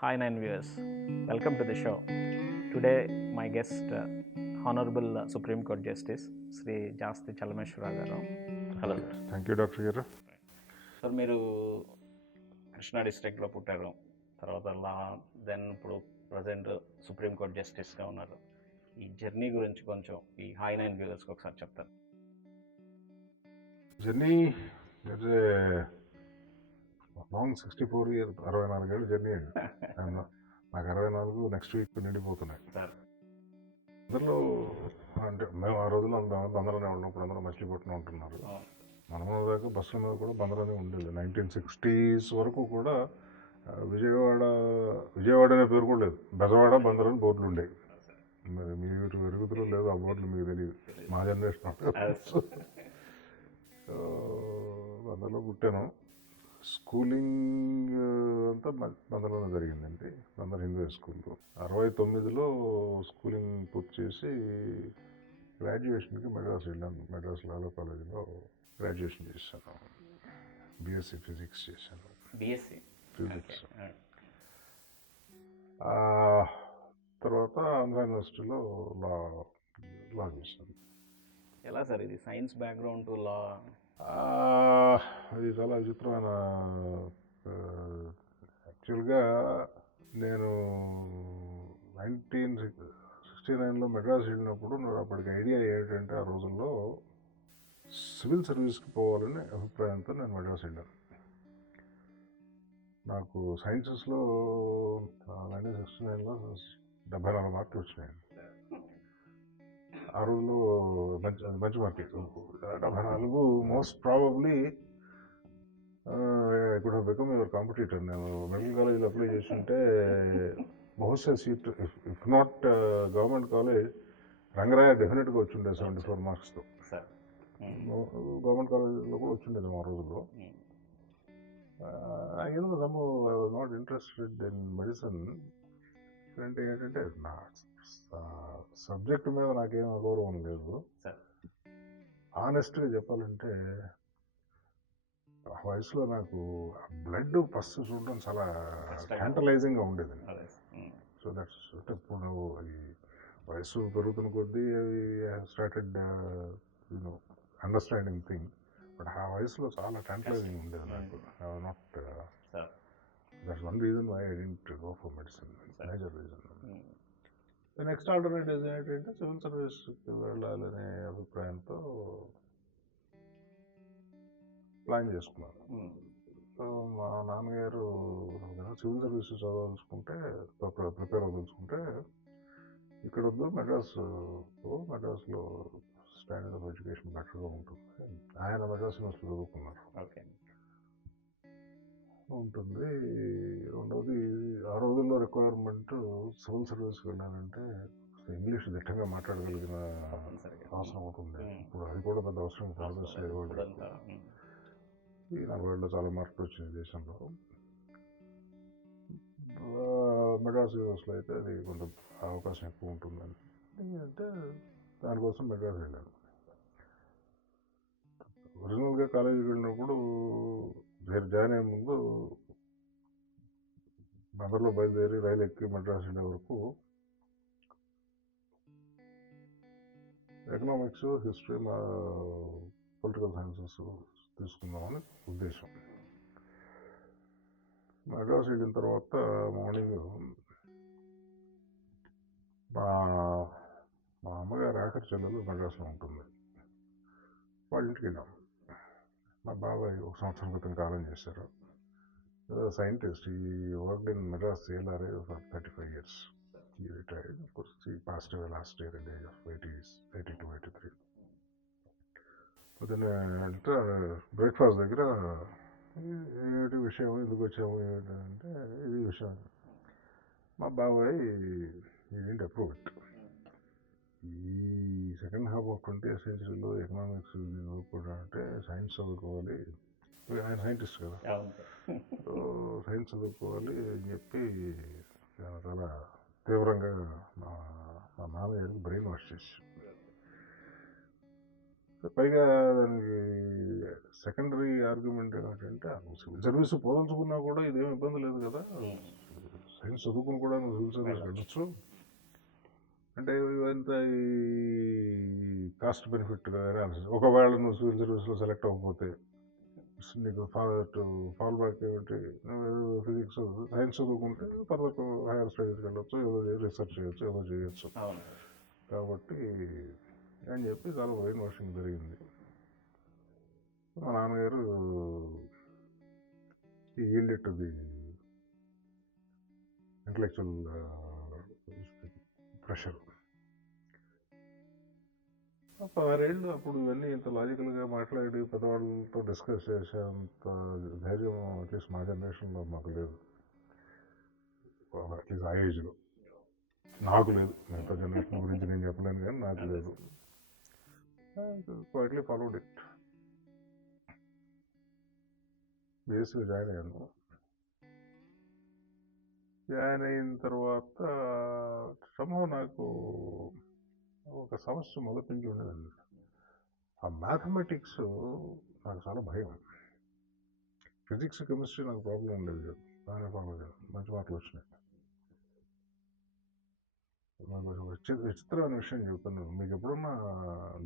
Hi, nine viewers. Welcome to the show. Today, my guest, Honorable Supreme Court Justice Sri Jasti Chalameshwara garu. Hello, sir. Thank you doctor గారు. Sir మీరు కృష్ణా డిస్ట్రిక్ట్లో పుట్టారు, తర్వాత then ఇప్పుడు present supreme court జస్టిస్గా ఉన్నారు. ఈ journey గురించి కొంచెం ఈ హాయ్ నైన్ వ్యూవర్స్కి ఒకసారి చెప్తారు. జర్నీ అంటే లాంగ్ 64 ఇయర్ 64 ఏళ్ళు జర్నీ అండి. నాకు 64 నెక్స్ట్ వీక్ నిండిపోతున్నాయి. సార్ అందరిలో అంటే మేము ఆ రోజుల్లో బందరనే ఉన్నప్పుడు అందరూ మచిలీపట్నం ఉంటున్నారు. మనం దాకా బస్సుల మీద కూడా బందరనే ఉండేది. 1960s వరకు కూడా విజయవాడ అనే పేరు కూడా లేదు, బెజవాడ బందర్ అని బోర్డులు ఉండేవి. మరి మీరు ఎరుగుదల లేదు ఆ బోర్డులు, మీకు తెలియదు. మా జనరేషన్ బందర్లో పుట్టాను. స్కూలింగ్ అంతా బందర్లోనే జరిగిందండి. బందర్ హిందూ హై స్కూల్లో 69లో స్కూలింగ్ పూర్తి చేసి గ్రాడ్యుయేషన్కి మెడ్రాస్ వెళ్ళాను. మెడ్రాస్ లాలో కాలేజీలో గ్రాడ్యుయేషన్ చేశాను. బీఎస్సీ ఫిజిక్స్ చేశాను. BSc physics. తర్వాత ఆంధ్ర యూనివర్సిటీలో లా చేశాను. ఎలా సార్ ఇది సైన్స్ బ్యాక్గ్రౌండ్ టు లా? అది చాలా విచిత్రమైన. యాక్చువల్గా నేను 1969లో మెడ్రాస్ వెళ్ళినప్పుడు అప్పటికి ఐడియా ఏంటంటే ఆ రోజుల్లో సివిల్ సర్వీస్కి పోవాలనే అభిప్రాయంతో నేను మెడ్రాస్ వెళ్ళాను. నాకు సైన్సెస్లో 1969లో 74 మార్కులు వచ్చినాయి. ఆ రోజుల్లో మంచి market 74. Most probably I could have become your competitor. నేను మెడికల్ కాలేజీలో అప్లై చేస్తుంటే బహుశా seat if not government college Rangaraya డెఫినెట్గా వచ్చిండే 74 మార్క్స్తో. గవర్నమెంట్ కాలేజీలో కూడా వచ్చిండేది ఆ రోజుల్లో. I was not interested in medicine. అంటే ఏంటంటే నా సబ్జెక్ట్ మీద నాకేం అగౌరవం లేదు. ఆనెస్ట్గా చెప్పాలంటే ఆ వయసులో నాకు బ్లడ్ ఫస్ట్ చూడడం చాలా ట్యాంటలైజింగ్గా ఉండేది. సో దట్స్ ఇప్పుడు ఈ వయసు పెరుగుతున్న కొద్దీ స్టార్టెడ్ అండర్స్టాండింగ్ థింగ్. బట్ ఆ వయసులో చాలా ట్యాంటలైజింగ్ ఉండేది నాకు. Not that's one reason why I didn't go for medicine. Major reason. Next alternative ఏంటంటే సివిల్ సర్వీస్కి వెళ్ళాలనే అభిప్రాయంతో ప్లాన్ చేసుకున్నాను. సో మా నాన్నగారు సివిల్ సర్వీస్ చదవదలుచుకుంటే, ప్రిపేర్ అవ్వదలుచుకుంటే ఇక్కడ వద్దు, మెడ్రాస్లో స్టాండర్డ్ ఆఫ్ ఎడ్యుకేషన్ బెటర్గా ఉంటుంది. ఆయన మెడ్రాస్ యూనివర్సిటీ చదువుకున్నారు. ఉంటుంది. రెండవది ఆ రోజుల్లో రిక్వైర్మెంట్ సివిల్ సర్వీస్కి వెళ్ళాలంటే ఇంగ్లీష్ దిట్టంగా మాట్లాడగలిగిన అవసరం ఉంటుంది. ఇప్పుడు అది కూడా పెద్ద అవసరం ప్రాసెస్ లేదు. ఈ 40 చాలా మార్పులు వచ్చినాయి దేశంలో. మెడ్రాస్ యూనివర్సిటీలో అయితే అది కొంచెం అవకాశం ఎక్కువ ఉంటుందని అంటే దానికోసం మెడ్రాస్ వెళ్ళాను. ఒరిజినల్గా కాలేజీకి వెళ్ళినప్పుడు జాయిన్ అయ్యే ముందు బందర్లో బయలుదేరి రైలు ఎక్కి మెడ్రాస్ వెళ్ళే వరకు ఎకనామిక్స్, హిస్టరీ, పొలిటికల్ సైన్సెస్ తీసుకుందామని ఉద్దేశం. మెడ్రాస్ వెళ్ళిన తర్వాత మార్నింగ్ మా అమ్మగారు ఆఖరి చెల్లెలు మెడ్రాస్లో ఉంటుంది. వాళ్ళ ఇంటికి వెళ్ళాం. మా బాబాయ్ 1 సంవత్సరం క్రితం కాలం చేశారు. సైంటిస్ట్. ఈ work in Madras CLRA for 35 years. He retired. Of course, he passed away last year at the age of 82, 83. పొద్దున్న అంటే బ్రేక్ఫాస్ట్ దగ్గర ఏమిటి విషయం, ఎందుకు వచ్చాము ఏమిటంటే ఇది విషయం. మా బాబాయ్ ఏంటి అప్రూవ్ ఇట్. ఈ సెకండ్ హాఫ్ ఆఫ్ 20th centuryలో ఎకనామిక్స్ చదువుకోవాలంటే సైన్స్ చదువుకోవాలి. ఆయన సైంటిస్ట్ కదా, సో సైన్స్ చదువుకోవాలి అని చెప్పి చాలా తీవ్రంగా మా నాన్నగారికి బ్రెయిన్ వాష్ చేసి, పైగా దానికి సెకండరీ ఆర్గ్యుమెంట్ ఏంటంటే సివిల్ సర్వీస్ పోదలుచుకున్నా కూడా ఇదేమి ఇబ్బంది లేదు కదా, సైన్స్ చదువుకుని కూడా నువ్వు సివిల్ సర్వీస్ వెళ్ళొచ్చు. అంటే ఇవంతా ఈ కాస్ట్ బెనిఫిట్ అనాలిసిస్. ఒకవేళ నువ్వు సివిల్ సర్వీస్లో సెలెక్ట్ అవ్వకపోతే నీకు ఫాల్ బ్యాక్ ఏమిటి, నువ్వు ఫిజిక్స్ సైన్స్ చదువుకుంటే తర్వాత హైయర్ స్టడీస్కి వెళ్ళొచ్చు, ఏదో రీసెర్చ్ చేయొచ్చు, ఏదో చేయొచ్చు. అవును. కాబట్టి అని చెప్పి చాలా బ్రెయిన్ వాషింగ్ జరిగింది. మా నాన్నగారు ఈ yield to the intellectual pressure. 16 ఏళ్ళు అప్పుడు ఇవన్నీ ఇంత లాజికల్గా మాట్లాడి పెద్దవాళ్ళతో డిస్కస్ చేసేంత ధైర్యం అట్లీస్ట్ మా జనరేషన్లో మాకు లేదు. అట్లీస్ట్ ఆ ఏజ్లో నాకు లేదు. మిగతా జనరేషన్ గురించి నేను చెప్పలేను కానీ నాకు లేదు. Quietly followed it. BSc join అయ్యాను. జాయిన్ అయిన తర్వాత సమూహం నాకు ఒక సమస్య మొదటి నుంచి ఉండేదండి. ఆ మ్యాథమెటిక్స్ నాకు చాలా భయం. ఫిజిక్స్ కెమిస్ట్రీ నాకు ప్రాబ్లం ఉండేది కాదు, బాగానే ఫాలో అయ్యాను, మంచి మార్కులు వచ్చినాయి. నాకు విచిత్రమైన విషయం చెప్తున్నాను. మీకు ఎప్పుడన్నా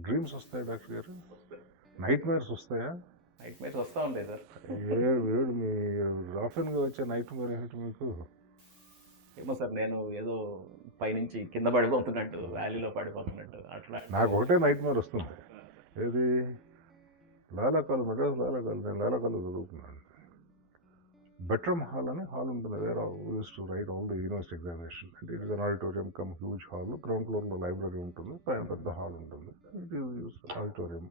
డ్రీమ్స్ వస్తాయా డాక్టర్ గారు? నైట్ మేర్స్ వస్తాయా? నైట్ మేర్స్ వస్తూ ఉంటాయి సార్. వేడు మీ ఆఫెన్గా వచ్చే నైట్ మేర్ ఏమిటి మీకు? ఏమో సార్, నేను ఏదో పైనుంచి కింద పడిపోతున్నట్టు, వ్యాలీలో పడిపోతున్నట్టు అట్లా. నాకు ఒకటే నైట్ మేర్ వస్తుంది. ఏది? లాలాకాలు, మెడ్రాస్ లాలాకాలు. నేను లాలాకాలు చదువుతున్నాను. బెట్రమ్ హాల్ అని హాల్ ఉంటుంది. Where use to write all the university examination. అంటే it is an auditorium cum huge hall. Ground ఫ్లోర్లో లైబ్రరీ ఉంటుంది, పైన పెద్ద హాల్ ఉంటుంది. It is use auditorium.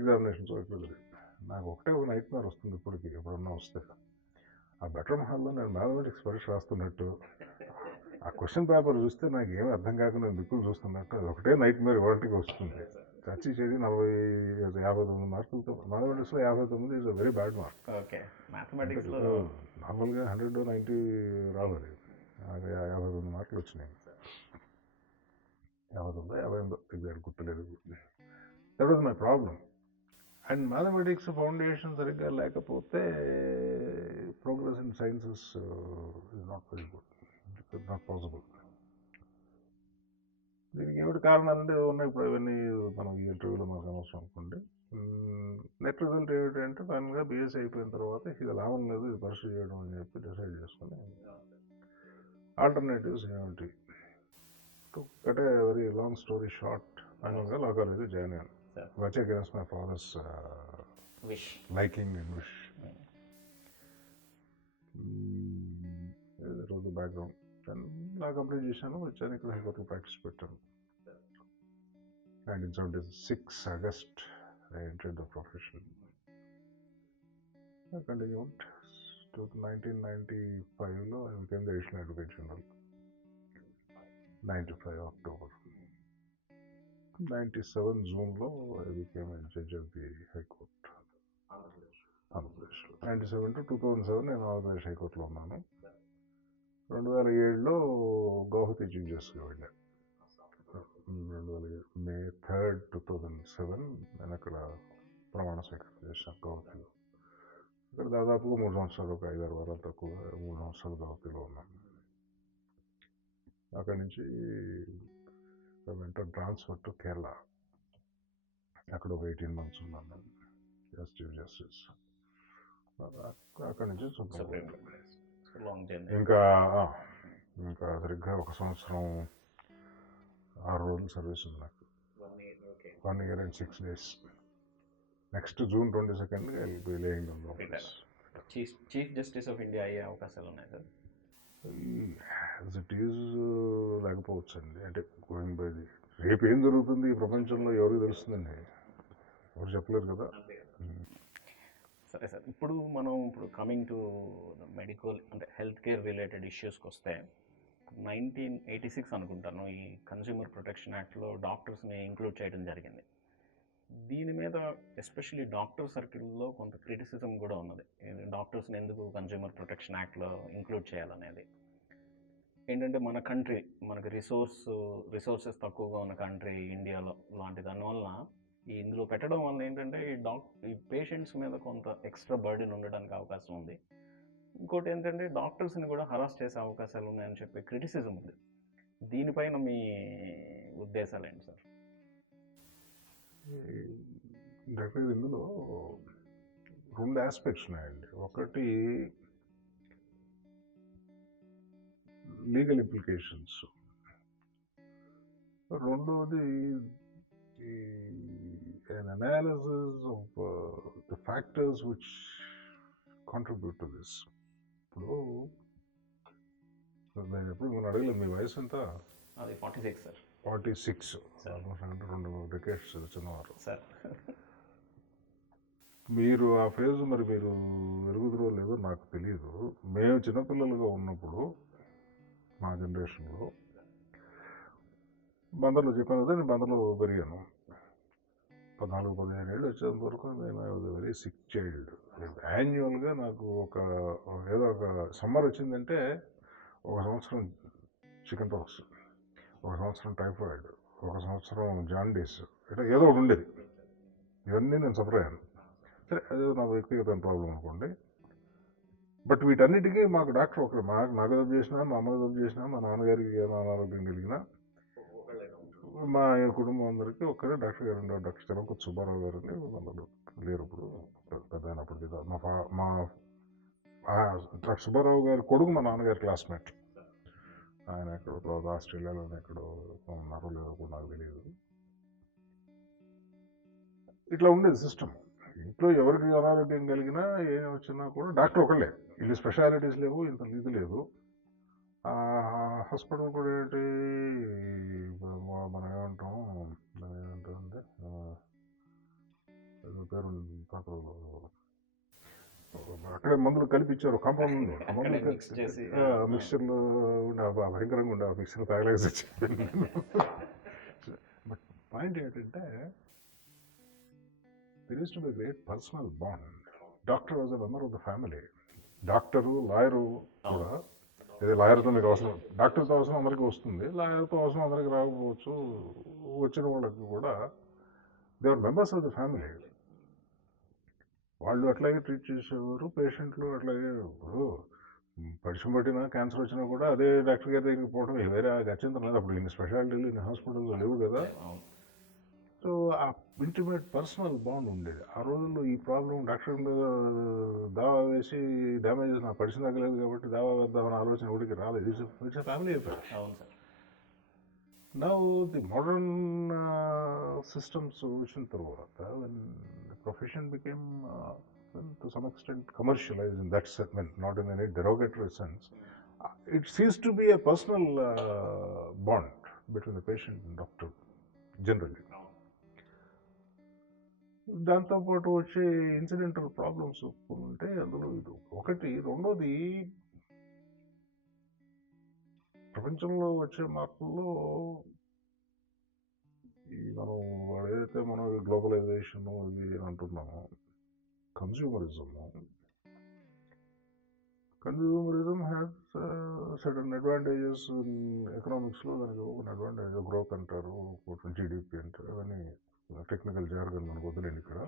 Examinations అయిపోతుంది. నాకు ఒకటే ఒక నైట్ మేర్ వస్తుంది ఇప్పటికి, ఎప్పుడన్నా వస్తే. ఆ బెట్రమ్ హాల్లో నేను మ్యాథమెటిక్స్ పరీక్ష రాస్తున్నట్టు, ఆ క్వశ్చన్ పేపర్ చూస్తే నాకు ఏమీ అర్థం కాకుండా దిక్కులు చూస్తున్నట్టు, అది ఒకటే నైట్ మేర్ వాటికి వస్తుంది. చచ్చి చేసి 59 మార్కులతో మ్యాథమెటిక్స్లో 59 is a very bad mark. Okay. మ్యాథమెటిక్స్లో నార్మల్గా 190 రావాలి. 59 మార్కులు వచ్చినాయి. 59 ఎగ్జాక్ట్ గుర్తులేదు. That was my problem. And mathematics foundation సరిగ్గా లేకపోతే progress in sciences is not very good, it not possible. దీనికి ఏమిటి కారణాలు అంటే ఉన్నాయి. ఇప్పుడు ఇవన్నీ మనం ఈ ఇంటర్వ్యూలో మనకు అనవసరం అనుకోండి. నెట్ రిజల్ట్ ఏమిటంటే ఫైనల్గా బీఎస్సీ అయిపోయిన తర్వాత ఇది లాభం లేదు, ఇది పర్సూ చేయడం అని చెప్పి డిసైడ్ చేసుకుని ఆల్టర్నేటివ్స్ ఏమిటి. ఒకటే వెరీ లాంగ్ స్టోరీ షార్ట్, ఫైనల్గా లా కాలేజీ జాయిన్ అయ్యాను. Much against my father's wish. liking and wish. That was the background. Then law complete చేశాను, వచ్చాను ఇక్కడ హైకోర్టులో ప్రాక్టీస్ పెట్టాను. 1976 August I entered the profession. I continued to 1995లో I became the additional advocate general. 95 October. 97 Juneలో I became a judge of the High Court. ఆంధ్రప్రదేశ్లో 97 to 2007 నేను ఆంధ్రప్రదేశ్ హైకోర్టులో ఉన్నాను. 2007లో Guwahati chief జస్టిస్గా వెళ్ళాను. 2007 May 3rd, 2007 నేను అక్కడ ప్రమాణ స్వీకారం చేశాను గౌహతిలో. ఇక్కడ దాదాపుగా 3 సంవత్సరాలు, ఒక 5-6 వారాలు తక్కువ 3 సంవత్సరాలు గౌహతిలో ఉన్నాను. అక్కడి నుంచి వెంట ట్రాన్స్ఫర్ టు కేరళ. అక్కడ ఒక 18 months ఉన్నాను చీఫ్ జస్టిస్. అక్కడి నుంచి సుప్రీం కోర్ట్. ఇంకా సరిగ్గా 1 సంవత్సరం 6 రోజులు సర్వీస్ ఉంది నాకు. 1 year and 6 days. Next June 22nd I will B laying down the office. Chief justice of India అయ్యే అవకాశాలు ఉన్నాయి సార్? యాజ్ ఇట్ ఈజ్ లేకపోవచ్చు అండి. అంటే గోయింగ్ బై ది రేపు ఏం జరుగుతుంది ఈ ప్రపంచంలో ఎవరికి తెలుస్తుందండి, ఎవరు చెప్పలేరు కదా. సరే సార్, ఇప్పుడు కమింగ్ టు మెడికల్ అంటే హెల్త్ కేర్ రిలేటెడ్ ఇష్యూస్కి వస్తే 1986 అనుకుంటాను ఈ కన్స్యూమర్ ప్రొటెక్షన్ యాక్ట్లో డాక్టర్స్ని ఇంక్లూడ్ చేయడం జరిగింది. దీని మీద ఎస్పెషల్లీ డాక్టర్ సర్కిల్లో కొంత క్రిటిసిజం కూడా ఉన్నది. డాక్టర్స్ని ఎందుకు కన్స్యూమర్ ప్రొటెక్షన్ యాక్ట్లో ఇంక్లూడ్ చేయాలనేది. ఏంటంటే మన కంట్రీ, మనకు రిసోర్సెస్ తక్కువగా ఉన్న కంట్రీ ఇండియాలో లాంటి దానివల్ల ఇందులో పెట్టడం వల్ల ఏంటంటే ఈ పేషెంట్స్ మీద కొంత ఎక్స్ట్రా బర్డెన్ ఉండడానికి అవకాశం ఉంది. ఇంకోటి ఏంటంటే డాక్టర్స్ని కూడా హరాస్ చేసే అవకాశాలు ఉన్నాయని చెప్పి క్రిటిసిజం ఉంది. దీనిపైన మీ ఉద్దేశాలు ఏంటి సార్? డాక్టర్ ఇందులో రెండు ఆస్పెక్ట్స్ ఉన్నాయండి. ఒకటి లీగల్ ఇంప్లికేషన్స్, రెండోది an analysis of the factors which contribute to this. ఇప్పుడు నేను ఎప్పుడు మనం అడగలేదు మీ వయసు ఎంత? అది 46 సార్. 46, ఆల్మోస్ట్ అంటే 2 డెకేడ్స్ చిన్నవారు సార్. మీరు ఆ ఫేజ్ మరి మీరు ఎరుగుదరో లేదో నాకు తెలియదు. మేము చిన్నపిల్లలుగా ఉన్నప్పుడు మా జనరేషన్లో బందర్లో చెప్పాను కదా, నేను బందర్లో పెరిగాను. 14-15 ఏళ్ళు వచ్చేంత వరకు నేను వెరీ సిక్ చైల్డ్. యాన్యువల్గా నాకు ఏదో ఒక సమ్మర్ వచ్చిందంటే ఒక సంవత్సరం చికెన్ పాక్స్, ఒక సంవత్సరం టైఫాయిడ్, ఒక సంవత్సరం జాండీస్, ఇట్లా ఏదో ఒకటి ఉండేది. ఇవన్నీ నేను సఫర్ అయ్యాను. సరే, అదే నా వ్యక్తిగత ప్రాబ్లం అనుకోండి. బట్ వీటన్నిటికీ మాకు డాక్టర్ ఒకరు. నాకు జబ్బు చేసినా, మా అమ్మకి జబ్బు చేసినా, మా నాన్నగారికి అనారోగ్యం కలిగినా మా కుటుంబం అందరికీ ఒక్కరే డాక్టర్ గారు ఉండేవారు. డాక్టర్ చిరంకుత్ సుబ్బారావు గారు అని వాళ్ళు లేరు ఇప్పుడు, పెద్ద అయినప్పటికీ. మా డాక్టర్ సుబ్బారావు గారి కొడుకు మా నాన్నగారి క్లాస్మేట్. ఆయన ఎక్కడో తర్వాత ఆస్ట్రేలియాలో ఎక్కడో ఉన్నారో లేదో కూడా నాకు తెలియదు. ఇట్లా ఉండేది సిస్టమ్. ఇంట్లో ఎవరికి అనారోగ్యం కలిగినా ఏం వచ్చినా కూడా డాక్టర్ ఒకళ్ళే. ఇన్ని స్పెషాలిటీస్ లేవు, ఇంత ఇది లేదు. హాస్పిటల్ కూడా ఏంటి, మనం ఏమంటాం, ఏమంటామంటే ఏదో పేరు పాత అక్కడే మందులు కలిపిచ్చారు. కాంపౌండ్ మిక్చర్లు ఉండే భయంకరంగా ఉండే ఆ మిక్చర్ తాగలేసి వచ్చి. బట్ పాయింట్ ఏంటంటే there used to be a great personal bond. Doctor was a member of the family. Doctor, lawyer కూడా, ఇది లాయర్తో మీకు అవసరం, డాక్టర్తో అవసరం అందరికీ వస్తుంది, లాయర్తో అవసరం అందరికీ రాకపోవచ్చు. వచ్చిన వాళ్ళకి కూడా they are members of the family. వాళ్ళు అట్లాగే ట్రీట్ చేసేవారు, పేషెంట్లు అట్లాగే. ఇప్పుడు పరిచయం పట్టినా క్యాన్సర్ వచ్చినా కూడా అదే డాక్టర్ గారి దగ్గరికి పోవడం వేరే గచ్చింత లేదు. అప్పుడు ఇన్ని స్పెషాలిటీలు, ఇన్ని హాస్పిటల్స్ లేవు కదా. సో ఆ ఇంటిమేట్ పర్సనల్ బాండ్ ఉండేది. ఆ రోజుల్లో ఈ ప్రాబ్లం డాక్టర్ దావా వేసి డ్యామేజెస్ నాకు పరిచయం తగ్గలేదు కాబట్టి దావా వేద్దామని ఆలోచన ఊరికి రాలేదు. ఇట్స్ ఫ్యామిలీ అయిపోయారు. నౌ ది మోడర్న్ సిస్టమ్స్ వచ్చిన తర్వాత profession became to some extent commercialise in that segment, not in any derogatory sense. It seems to be a personal bond between the patient and doctor generally. దాంతోపాటు వచ్చే incidental problems ఉంటే అందులో ఇది ఒకటి. రెండోది, ప్రపంచంలో వచ్చే మార్పుల్లో ఈ మనం ఏదైతే మనం గ్లోబలైజేషన్ ఇది అంటున్నామో, consumerism has certain advantages in ఎకనామిక్స్లో. దానికి ఒక అడ్వాంటేజ్ గ్రోత్ అంటారు, జీడిపి అంటారు, అవన్నీ టెక్నికల్ జార్గన్ మనకు వదిలేండి ఇక్కడ.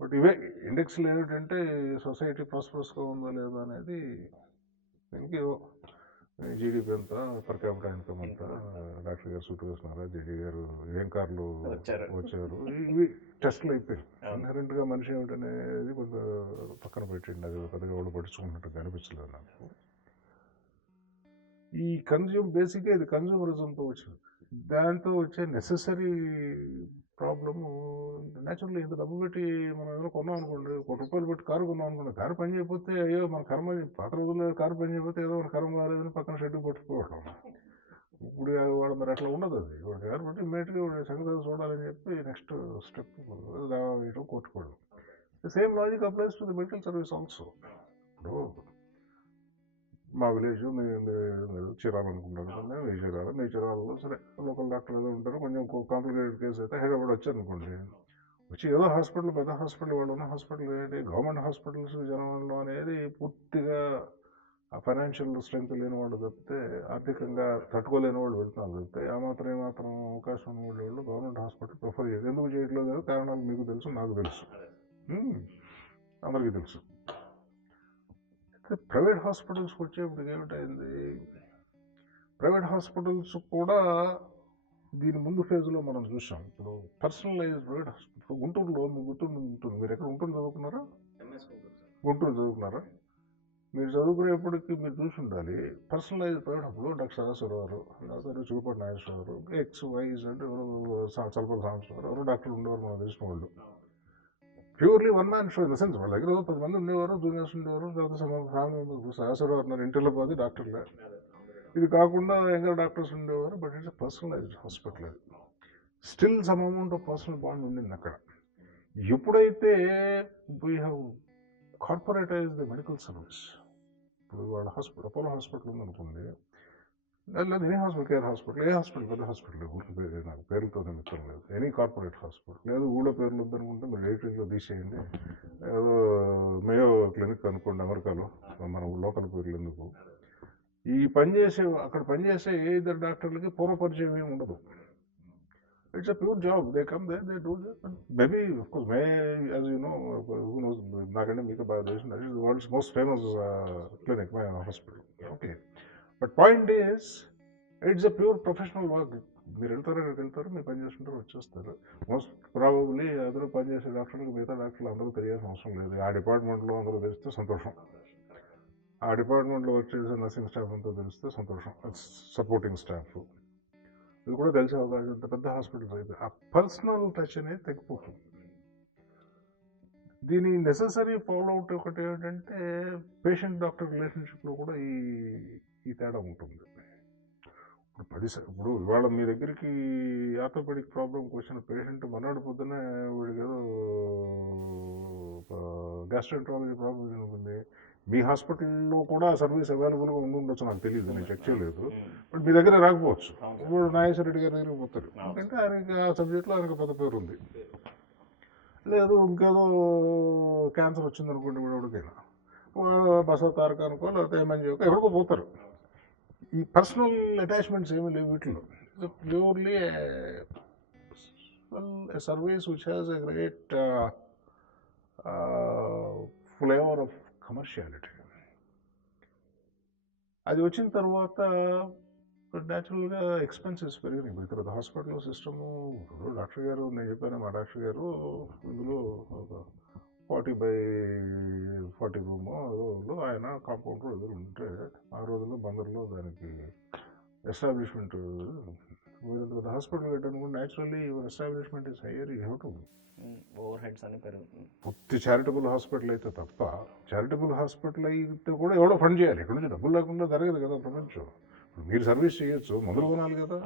బట్ ఇవే ఇండెక్స్లు ఏమిటంటే సొసైటీ ప్రాస్పరస్గా ఉందా లేదా అనేది. దీనికి జీడిపి ఎంత, పర్ క్యాపిటల్ ఇన్కమ్ ఎంత, డాక్టర్ గారు సూట్ వేస్తున్నారా, జేడీ గారు ఏం కార్లు వచ్చారు, ఇవి టెస్ట్లు అయిపోయాయి. ఇన్హరెంట్గా మనిషి ఏమిటనేది కొంచెం పక్కన పెట్టండి, అది పెద్దగా కూడా పట్టించుకున్నట్టు కనిపించలేదు నాకు. ఈ బేసిక్గా ఇది కన్జ్యూమరిజంతో వచ్చింది. దాంతో వచ్చే నెసెసరీ ప్రాబ్లము, న్యాచురల్లీ ఇంత డబ్బు పెట్టి మనం ఏదైనా కొన్నాం అనుకోండి, ₹1 పెట్టి కారు కొన్నాం అనుకోండి, కారు పని చేయకపోతే అయ్యో మన కర్మ, పాత రోజుల్లో కారు పని చేయకపోతే ఏదో మన కర్మ కాలేదని పక్కన షెడ్డు పట్టుకోవడం. ఇప్పుడు వాడు మరి అట్లా ఉండదు. అది వాడు కారు పట్టి ఇమ్మీడియట్గా వాడు సంగతి చూడాలని చెప్పి నెక్స్ట్ స్టెప్ దావా వేయడం, కొట్టుకోవడం. The same logic applies to the medical service also. ఇప్పుడు మా విలేజ్ మీరు చీరాలు అనుకుంటారు కదా, మీ చీరాలలో సరే లోకల్ డాక్టర్ ఏదో ఉంటారు. కొంచెం కాంప్లికేటెడ్ కేసు అయితే హైదరాబాద్ వచ్చారనుకోండి, వచ్చి ఏదో హాస్పిటల్, పెద్ద హాస్పిటల్, వాళ్ళు ఉన్న హాస్పిటల్ ఏంటి, గవర్నమెంట్ హాస్పిటల్స్ జనంలో అనేది పూర్తిగా ఆ ఫైనాన్షియల్ స్ట్రెంగ్త్ లేని వాళ్ళు తప్పితే, ఆర్థికంగా తట్టుకోలేని వాళ్ళు వెళ్తున్నారు తప్పితే, ఏమాత్రం అవకాశం ఉన్న వాళ్ళు గవర్నమెంట్ హాస్పిటల్ ప్రిఫర్ చేయరు. ఎందుకు చేయట్లేదు కారణాలు మీకు తెలుసు, నాకు తెలుసు, అందరికీ తెలుసు. ప్రైవేట్ హాస్పిటల్స్కి వచ్చేప్పటికి ఏమిటైంది, ప్రైవేట్ హాస్పిటల్స్ కూడా దీని ముందు ఫేజ్లో మనం చూసాం. ఇప్పుడు పర్సనలైజ్ ప్రైవేట్ హాస్పిటల్ గుంటూరులో, మీ గుంటూరు ఉంటుంది, మీరు ఎక్కడ గుంటూరు చదువుకున్నారా? గుంటూరు చదువుకున్నారా? మీరు చదువుకునేప్పటికి మీరు చూసి ఉండాలి, పర్సనలైజ్ ప్రైవేట్ అప్పుడు డాక్టర్ సదాశివరావు గారు, లేకపోతే చూపటి నాగేశ్వరరావు గారు, ఎక్స్ వైజ్ అంటే చలపతి సాంబశివరావు ఎవరు డాక్టర్లు ఉండేవారు మనం తెలిసిన వాళ్ళు. Purely one man show in the sense, వాళ్ళ దగ్గర 10 మంది ఉండేవారు, జూనియర్స్ ఉండేవారు, తర్వాత సదాశివరావు ఉన్నారు, ఇంటిలో 10 డాక్టర్లే. ఇది కాకుండా యంగర్ డాక్టర్స్ ఉండేవారు. But it's personalised hospital. అది still some amount of personal bond ఉండింది అక్కడ. ఎప్పుడైతే we have corporatise the medical service, ఇప్పుడు వాళ్ళ హాస్పిటల్ అపోలో హాస్పిటల్ ఉందనుకోండి, లేదు ఎనీ హాస్పిటల్, కేర్ హాస్పిటల్, ఏ హాస్పిటల్, పెద్ద హాస్పిటల్, నాకు పేర్లతో నిమిత్తం లేదు, ఎనీ కార్పొరేట్ హాస్పిటల్, లేదు ఊళ్ళో పేర్లు వద్దనుకుంటే మీరు రేటింగ్లో తీసేయండి, ఏదో మేయో క్లినిక్ అనుకోండి అమెరికాలో, మన లోకల్ పేర్లు ఎందుకు. ఈ పనిచేసే అక్కడ పనిచేసే ఏ ఇద్దరు డాక్టర్లకి పూర్వపరిచయం ఏమి ఉండదు. It's a pure job, they come they do maybe of course May as you know, నాకంటే మీకు బాగా తెలుసు, that is world's most famous clinic, my hospital. Okay, but point is it's a pure professional work. మీరు వెళ్తారు, అక్కడికి వెళ్తారు, మీరు పని చేస్తుంటారు, వచ్చేస్తారు. మోస్ట్ ప్రాబబ్లీ అందరూ పనిచేసే డాక్టర్లకు మిగతా డాక్టర్లు అందరూ తెలియాల్సిన అవసరం లేదు. ఆ డిపార్ట్మెంట్లో అందరూ తెలిస్తే సంతోషం, ఆ డిపార్ట్మెంట్లో వర్క్ చేసే నర్సింగ్ స్టాఫ్ అంతా తెలిస్తే సంతోషం, సపోర్టింగ్ స్టాఫ్ ఇది కూడా తెలిసే అవకాశం. ఇంత పెద్ద హాస్పిటల్స్ అయితే ఆ పర్సనల్ టచ్ అనేది తగ్గిపోతుంది. దీని నెససరీ ఫాలో అవుట్ ఒకటి ఏంటంటే పేషెంట్ డాక్టర్ రిలేషన్షిప్లో కూడా ఈ తేడా ఉంటుంది. ఇప్పుడు ఇవాళ మీ దగ్గరికి ఆర్థోపెడిక్ ప్రాబ్లంకి వచ్చిన పేషెంట్ మర్నాడు పొద్దునే వీడికి ఏదో గ్యాస్ట్రోఎంట్రాలజీ ప్రాబ్లం ఉంటుంది, మీ హాస్పిటల్లో కూడా సర్వీస్ అవైలబుల్గా ఉండొచ్చు, నాకు తెలియదు, నేను చెక్ చేయలేదు. బట్ మీ దగ్గర రాకపోవచ్చు. ఇప్పుడు నాగేశ్వర రెడ్డి గారి దగ్గరికి పోతారు, ఎందుకంటే ఆయనకి ఆ సబ్జెక్ట్లో ఆయనకు పెద్ద పేరు ఉంది. లేదు ఇంకేదో క్యాన్సర్ వచ్చింది అనుకోండి, ఇప్పుడు ఎవరికైనా బసవ తారక అనుకో, లేకపోతే ఏమని చెప్పి ఎక్కడికో పోతారు. ఈ పర్సనల్ అటాచ్మెంట్స్ ఏమీ లేవు వీటిలో. Purely service which has a great flavour of commerciality. అది వచ్చిన తర్వాత న్యాచురల్గా ఎక్స్పెన్సెస్ పెరిగినాయి. ఇక్కడ హాస్పిటల్ సిస్టము, డాక్టర్ గారు, నేను చెప్పాను మా డాక్టర్ గారు ఇందులో ఒక 40x40 రూమ్లో ఆయన కాంపౌండర్ ఎదురు ఉంటే, ఆ రోజుల్లో బందర్లో దానికి ఎస్టాబ్లిష్మెంట్, హాస్పిటల్ కట్టాను కూడా naturally your establishment is hire, you have to over heads అని పెరుగుతుంది. పూర్తి చారిటబుల్ హాస్పిటల్ అయితే తప్ప, చారిటబుల్ హాస్పిటల్ అయితే కూడా ఎవడో ఫండ్ చేయాలి. ఇక్కడ నుంచి డబ్బులు లేకుండా జరగదు కదా ప్రపంచం. ఇప్పుడు మీరు సర్వీస్ చేయొచ్చు, మందులు కొనాలి కదా,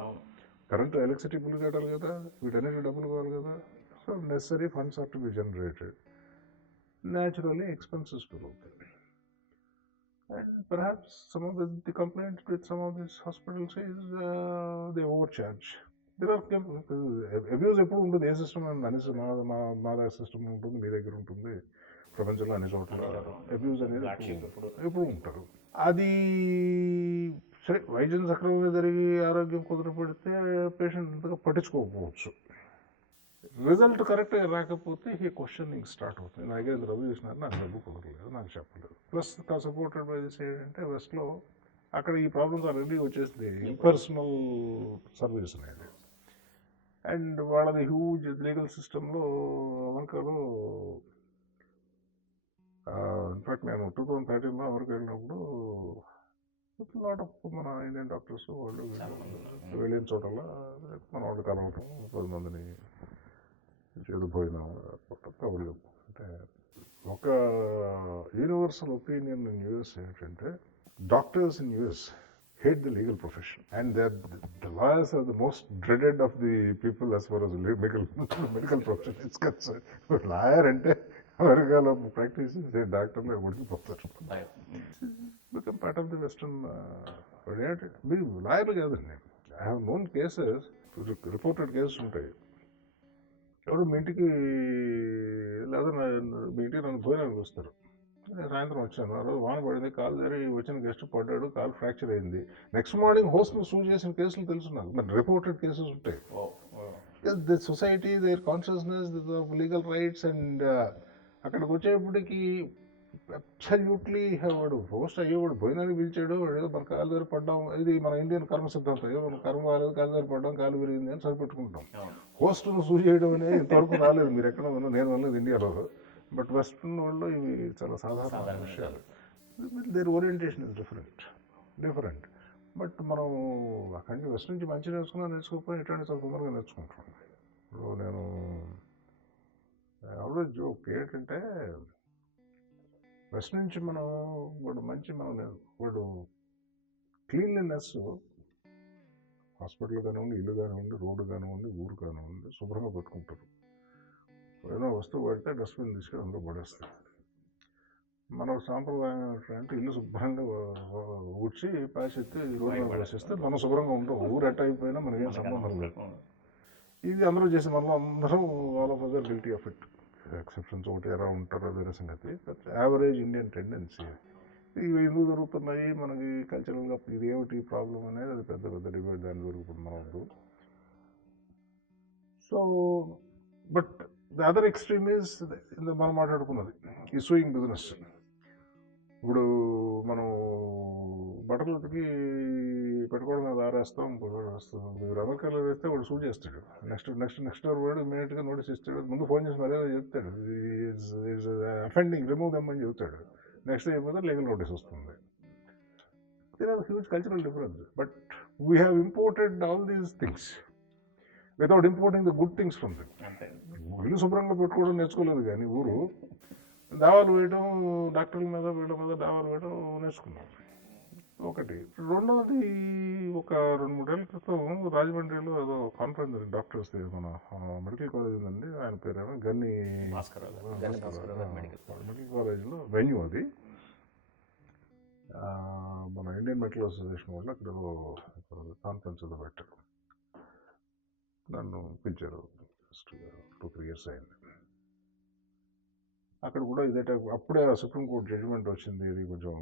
కరెంట్ ఎలక్ట్రిసిటీ బిల్లు కట్టాలి కదా, వీటన్నిటి డబ్బులు కావాలి కదా. So necessary funds are to be generated. Naturally expenses పెరుగుతాయి. And perhaps some of the complaints with some of this hospitals is they overcharge. Abuse ఎప్పుడు ఉంటుంది, ఏ సిస్టమ్ అన్ని మా దగ్గర సిస్టమ్ ఉంటుంది, మీ దగ్గర ఉంటుంది, ప్రపంచంలో అన్ని చోట్ల అబ్యూజ్ అనేది ఎప్పుడు ఉంటారు. అది సరే, వైద్యం సక్రమంగా జరిగి ఆరోగ్యం కుదరపడితే పేషెంట్ అంతగా పట్టించుకోకపోవచ్చు. రిజల్ట్ కరెక్ట్గా రాకపోతే ఈ క్వశ్చనింగ్ స్టార్ట్ అవుతుంది. నా దగ్గర డబ్బు చేసినారు, నాకు డబ్బు కుదరలేదు, నాకు చెప్పలేదు. ప్లస్ సపోర్టెడ్ బై దిస్ ఏంటంటే వెస్ట్లో అక్కడ ఈ ప్రాబ్లమ్స్ ఆల్రెడీ వచ్చేసింది, ఇంపర్సనల్ సర్వీస్ అనేది. అండ్ వాళ్ళది హ్యూజ్ లీగల్ సిస్టంలో అమెరికాలో, ఇన్ఫాక్ట్ నేను 2013లో అమెరికా వెళ్ళినప్పుడు లాట్ ఆఫ్ మన ఇండియన్ డాక్టర్స్ వాళ్ళు వెళ్ళిన చోటల్లో మన వాళ్ళు కలవటం, 10 మందిని చేదు భోజనం కబుర్లు. అంటే ఒక యూనివర్సల్ ఒపీనియన్ ఇన్ యూఎస్ ఏంటంటే, doctors in US hate the legal profession, and the lawyers are the most dreaded of the people as far as medical profession is concerned. Lawyer ante Amerikalo practice chese doctor la ఉడికిపోతారు. Become part of the western మీరు లాయర్లు కాదండి. I have known cases, reported cases ఉంటాయి. ఎవరు మీ ఇంటికి లేదా మీ ఇంటికి నన్ను భోజనానికి వస్తారు, సాయంత్రం వచ్చాను, ఆ రోజు వాన పడింది, కాలు జరిగి వచ్చిన గెస్ట్ పడ్డాడు, కాలు ఫ్రాక్చర్ అయింది. నెక్స్ట్ మార్నింగ్ హోస్ట్ను సూ చేసిన కేసులు తెలుసు నాకు, మరి రిపోర్టెడ్ కేసెస్ ఉంటాయి. The society, their consciousness of legal rights. And అక్కడికి వచ్చేప్పటికి అబ్సల్యూట్లీ వాడు పోస్ట్ అయ్యి వాడు పోయినానికి పిలిచాడు, వాడు ఏదో మన కాలు దగ్గర పడ్డాం, ఇది మన ఇండియన్ కర్మ సిద్ధాంతం, ఏదో మన కర్మ కాలేదు, కాలు దగ్గర పడ్డాం, కాలు విరిగింది అని సరిపెట్టుకుంటాం. హోస్ట్ను సూ చేయడం అనేది ఇంతవరకు రాలేదు, మీరు ఎక్కడ ఉన్నా, నేను వల్లది ఇండియాలో. బట్ వెస్ట్రన్ వాళ్ళు ఇవి చాలా సాధారణ విషయాలు. Their orientation is different. But మనం అక్కడి నుంచి వెస్ట్ నుంచి మంచి నేర్చుకోకపోయినా ఇట్లాంటి చాలా తొందరగా నేర్చుకుంటాం. ఇప్పుడు నేను ఆల్వేస్ జోక్ ఏంటంటే, వెస్ట్ నుంచి మనం వాడు క్లీన్లీనెస్ హాస్పిటల్ కానివ్వండి, ఇల్లు కానివ్వండి, రోడ్డు కానివ్వండి, ఊరు కానివ్వండి శుభ్రంగా పెట్టుకుంటారు. ఏదైనా వస్తువు పడితే డస్ట్బిన్ తీసుకెళ్ళి అందులో పడేస్తారు. మన సాంప్రదాయం ఏంటంటే ఇల్లు శుభ్రంగా ఊడ్చి పాచెత్తి రోడ్డు వేసేస్తే మనం శుభ్రంగా ఉంటాం. ఊరు ఎట్ట అయిపోయినా మనకేం సంబంధం లేదు. ఇది అందరూ చేసి మనం అందరం all of other guilty of it. Exceptions ఒకటి ఎలా ఉంటారో వేరే సంగతి. బట్ యావరేజ్ ఇండియన్ టెండెన్సీ ఇవి ఎందుకు జరుగుతున్నాయి మనకి కల్చరల్గా, ఇది ఏమిటి ప్రాబ్లం అనేది అది పెద్ద డిబేట్, దాని గురించి మనవద్దు. So but the other extreme is మనం మాట్లాడుకున్నది ఈ సూయింగ్ బిజినెస్. ఇప్పుడు మనం బట్టలు ఉతికి పెట్టుకోవడం మీద ఆరేస్తాం, రబ్బర్ కలర్ వేస్తే వాడు సూ చేస్తాడు. నెక్స్ట్ వాడు ఇమీడియట్గా నోటీస్ ఇస్తాడు, ముందు ఫోన్ చేసి మర్యాద చెప్తాడు, ఈజ్ అఫెండింగ్, రిమూవ్ దెమ్ అని చెప్తాడు. నెక్స్ట్ అయిపోతే లీగల్ నోటీస్ వస్తుంది. There are huge cultural difference. But we have imported all these things without importing the good things from them. ఇల్లు శుభ్రంగా పెట్టుకోవడం నేర్చుకోలేదు, కానీ ఊరు దావాలు వేయడం, డాక్టర్ల మీద వీళ్ళ మీద దావాలు వేయడం నేర్చుకున్నాం. ఒకటి. రెండవది, ఒక 2-3 ఏళ్ళ క్రితం రాజమండ్రిలో ఏదో కాన్ఫరెన్స్ జరిగింది డాక్టర్స్, మన మెడికల్ కాలేజ్ ఉందండి, ఆయన పేరేమో గన్ని మెడికల్ కాలేజ్లో వెన్యూ అది. మన ఇండియన్ మెడికల్ అసోసియేషన్ వాళ్ళు అక్కడ కాన్ఫరెన్స్ ఏదో పెట్టారు, నన్ను పిలిచారు. 2-3 years అయింది. అక్కడ కూడా ఇదే టైప్, అప్పుడే సుప్రీంకోర్టు జడ్జిమెంట్ వచ్చింది, ఇది కొంచెం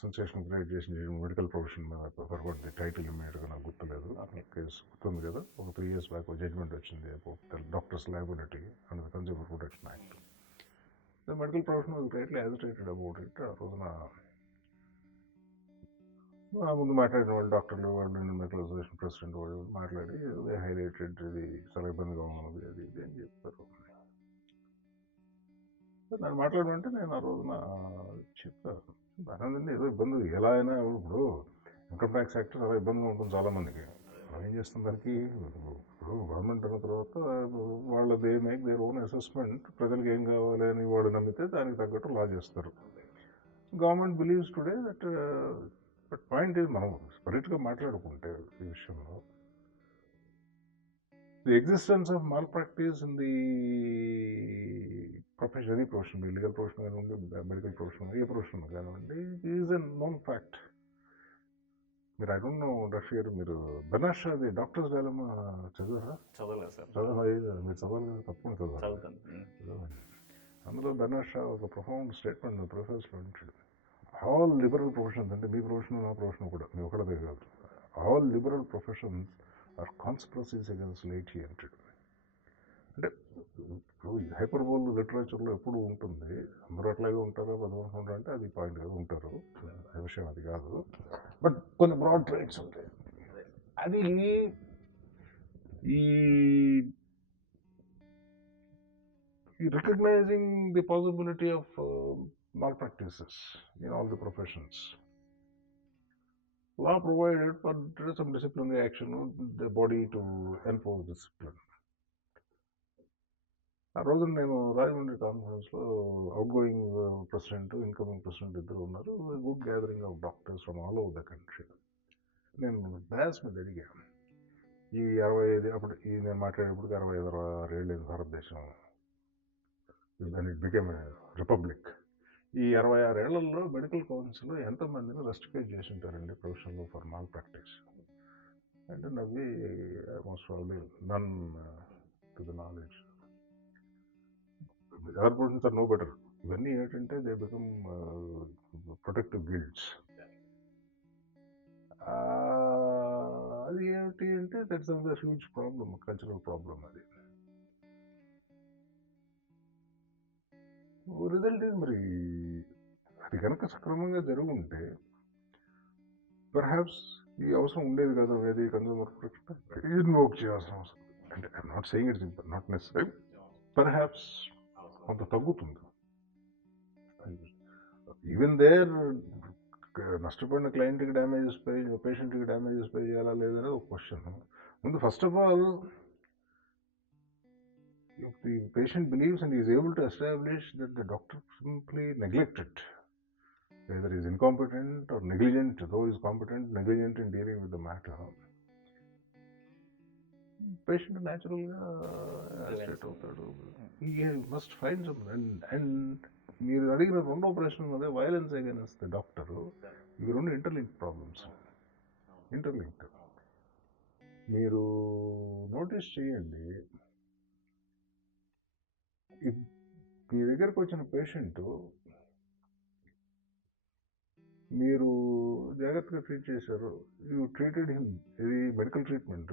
సెన్సేషన్ క్రియేట్ చేసిన మెడికల్ ప్రొఫెషన్ మీద. ఫర్గొట్ టైటిల్ ఇమీడియట్గా నాకు గుర్తులేదు, కేసు గుర్తుంది కదా. ఒక 3 years బ్యాక్ జడ్జిమెంట్ వచ్చింది, doctors liability and consumer protection act. The medical profession was greatly agitated about it. ఆ రోజున ముందు మాట్లాడిన వాళ్ళు డాక్టర్లు, వాళ్ళు ఇండియన్ మెడికల్ అసోసియేషన్ ప్రెసిడెంట్ వాళ్ళు మాట్లాడి హైలైటెడ్, ఇది చాలా ఇబ్బందిగా ఉన్నది, అది ఇది అని చెప్తారు. నన్ను మాట్లాడమంటే నేను ఆ రోజున చెప్తాను, బాగానండి ఏదో ఇబ్బంది ఎలా అయినా. ఇప్పుడు ఇన్కమ్ ట్యాక్స్ యాక్ట్ చాలా ఇబ్బందిగా ఉంటుంది చాలామందికి. ఏం చేస్తుంది దానికి, ఇప్పుడు గవర్నమెంట్ అన్న తర్వాత వాళ్ళది మేక్ దేర్ ఓన్ అసెస్మెంట్, ప్రజలకు ఏం కావాలి అని వాళ్ళు నమ్మితే దానికి తగ్గట్టు లా చేస్తారు. Government believes today that. But point ఇది, మనం స్పిరిట్గా మాట్లాడుకుంటే ఈ విషయంలో, the existence of mall practice in the profession, any profession, legal profession కానివ్వండి, మెడికల్ ప్రొఫెషన్, ఏ ప్రొఫెషన్ కానివ్వండి, ఈజ్ ఎ నోన్ ఫ్యాక్ట్. మీరు ఐ డోంట్ నో డాక్టర్ గారు, మీరు బెర్నాడ్ షాది డాక్టర్స్ డైలమా చదివారా? చదవలేదు సార్. మీరు చదవాలి కదా, తప్పకుండా చదవాలి. అందులో బెర్నాడ్ షా ఒక ప్రొఫౌండ్ స్టేట్మెంట్ ప్రొఫెసర్స్లో ఉంటాడు. ఆల్ లిబరల్ ప్రొఫెషన్స్, అంటే మీ ప్రొఫెషన్ నా ప్రొఫెషన్ కూడా, మీ ఒకటే కాదు, all liberal professions are conspiracies against laity అంటాడు. అంటే హైపర్బోల్ లిటరేచర్లో ఎప్పుడు ఉంటుంది, అందరూ అట్లాగే ఉంటారో బతుకుంటారు అంటే అది పాయింట్ కాదు, ఉంటారు, ఆ విషయం అది కాదు. బట్ కొన్ని బ్రాడ్ ట్రైట్స్ ఉంటాయి. అది ఈ recognising the possibility of malpractices in all the professions. Law provided for some disciplinary action of the body to enforce discipline. ఆ రోజున నేను రాజమండ్రి కాన్ఫరెన్స్లో out going president, incoming president ఇద్దరు ఉన్నారు. Good gathering of doctors from all over the country. నేను DOS మీద అడిగాను, ఈ 65, అప్పుడు ఈ నేను మాట్లాడేప్పటికి 65-66 ఏళ్ళు భారతదేశం, దాని ఇట్ బికేమ్ రిపబ్లిక్. ఈ 66 ఏళ్లలో మెడికల్ కౌన్సిల్లో ఎంతమందిని రెస్టిఫై చేసి ఉంటారండి ప్రొఫెషన్లో ఫర్ మాల్ ప్రాక్టీస్ అంటే, నవ్వి most probably none to the knowledge. Other professions are no better. ఇవన్నీ ఏంటంటే దే బికమ్ ప్రొటెక్టివ్ గిల్డ్స్. అది ఏమిటి అంటే that's another huge problem, cultural problem. అది రిజల్ట్ మరి కనుక సక్రమంగా జరుగుంటే పర్హాప్స్ ఈ అవసరం ఉండేది కదా, ఏది కన్జ్యూమర్ ప్రొటెక్షన్ ఇన్వోక్ చేయాల్సిన అవసరం. అంటే I'm not saying it's not necessary, perhaps కొంత తగ్గుతుంది. ఈవెన్ దేర్ నష్టపోయిన క్లయింట్కి డ్యామేజెస్ పే, పేషెంట్కి డ్యామేజెస్ పే చేయాలా లేదనేది ఒక క్వశ్చన్. ముందు first of all if the patient believes and is able to establish that the doctor simply neglected, whether he is incompetent or negligent, though he is competent, negligent in dealing with the matter, patient naturally estate అవుతాడు. He must find some, and మీరు అడిగిన రెండో ప్రశ్న అదే violence against the doctor. ఇవి రెండు interlink problems. Interlink మీరు notice చేయండి, మీ దగ్గరకు వచ్చిన పేషెంట్ మీరు జాగ్రత్తగా ట్రీట్ చేశారు, యూ ట్రీటెడ్ హిమ్, ఇది మెడికల్ ట్రీట్మెంట్,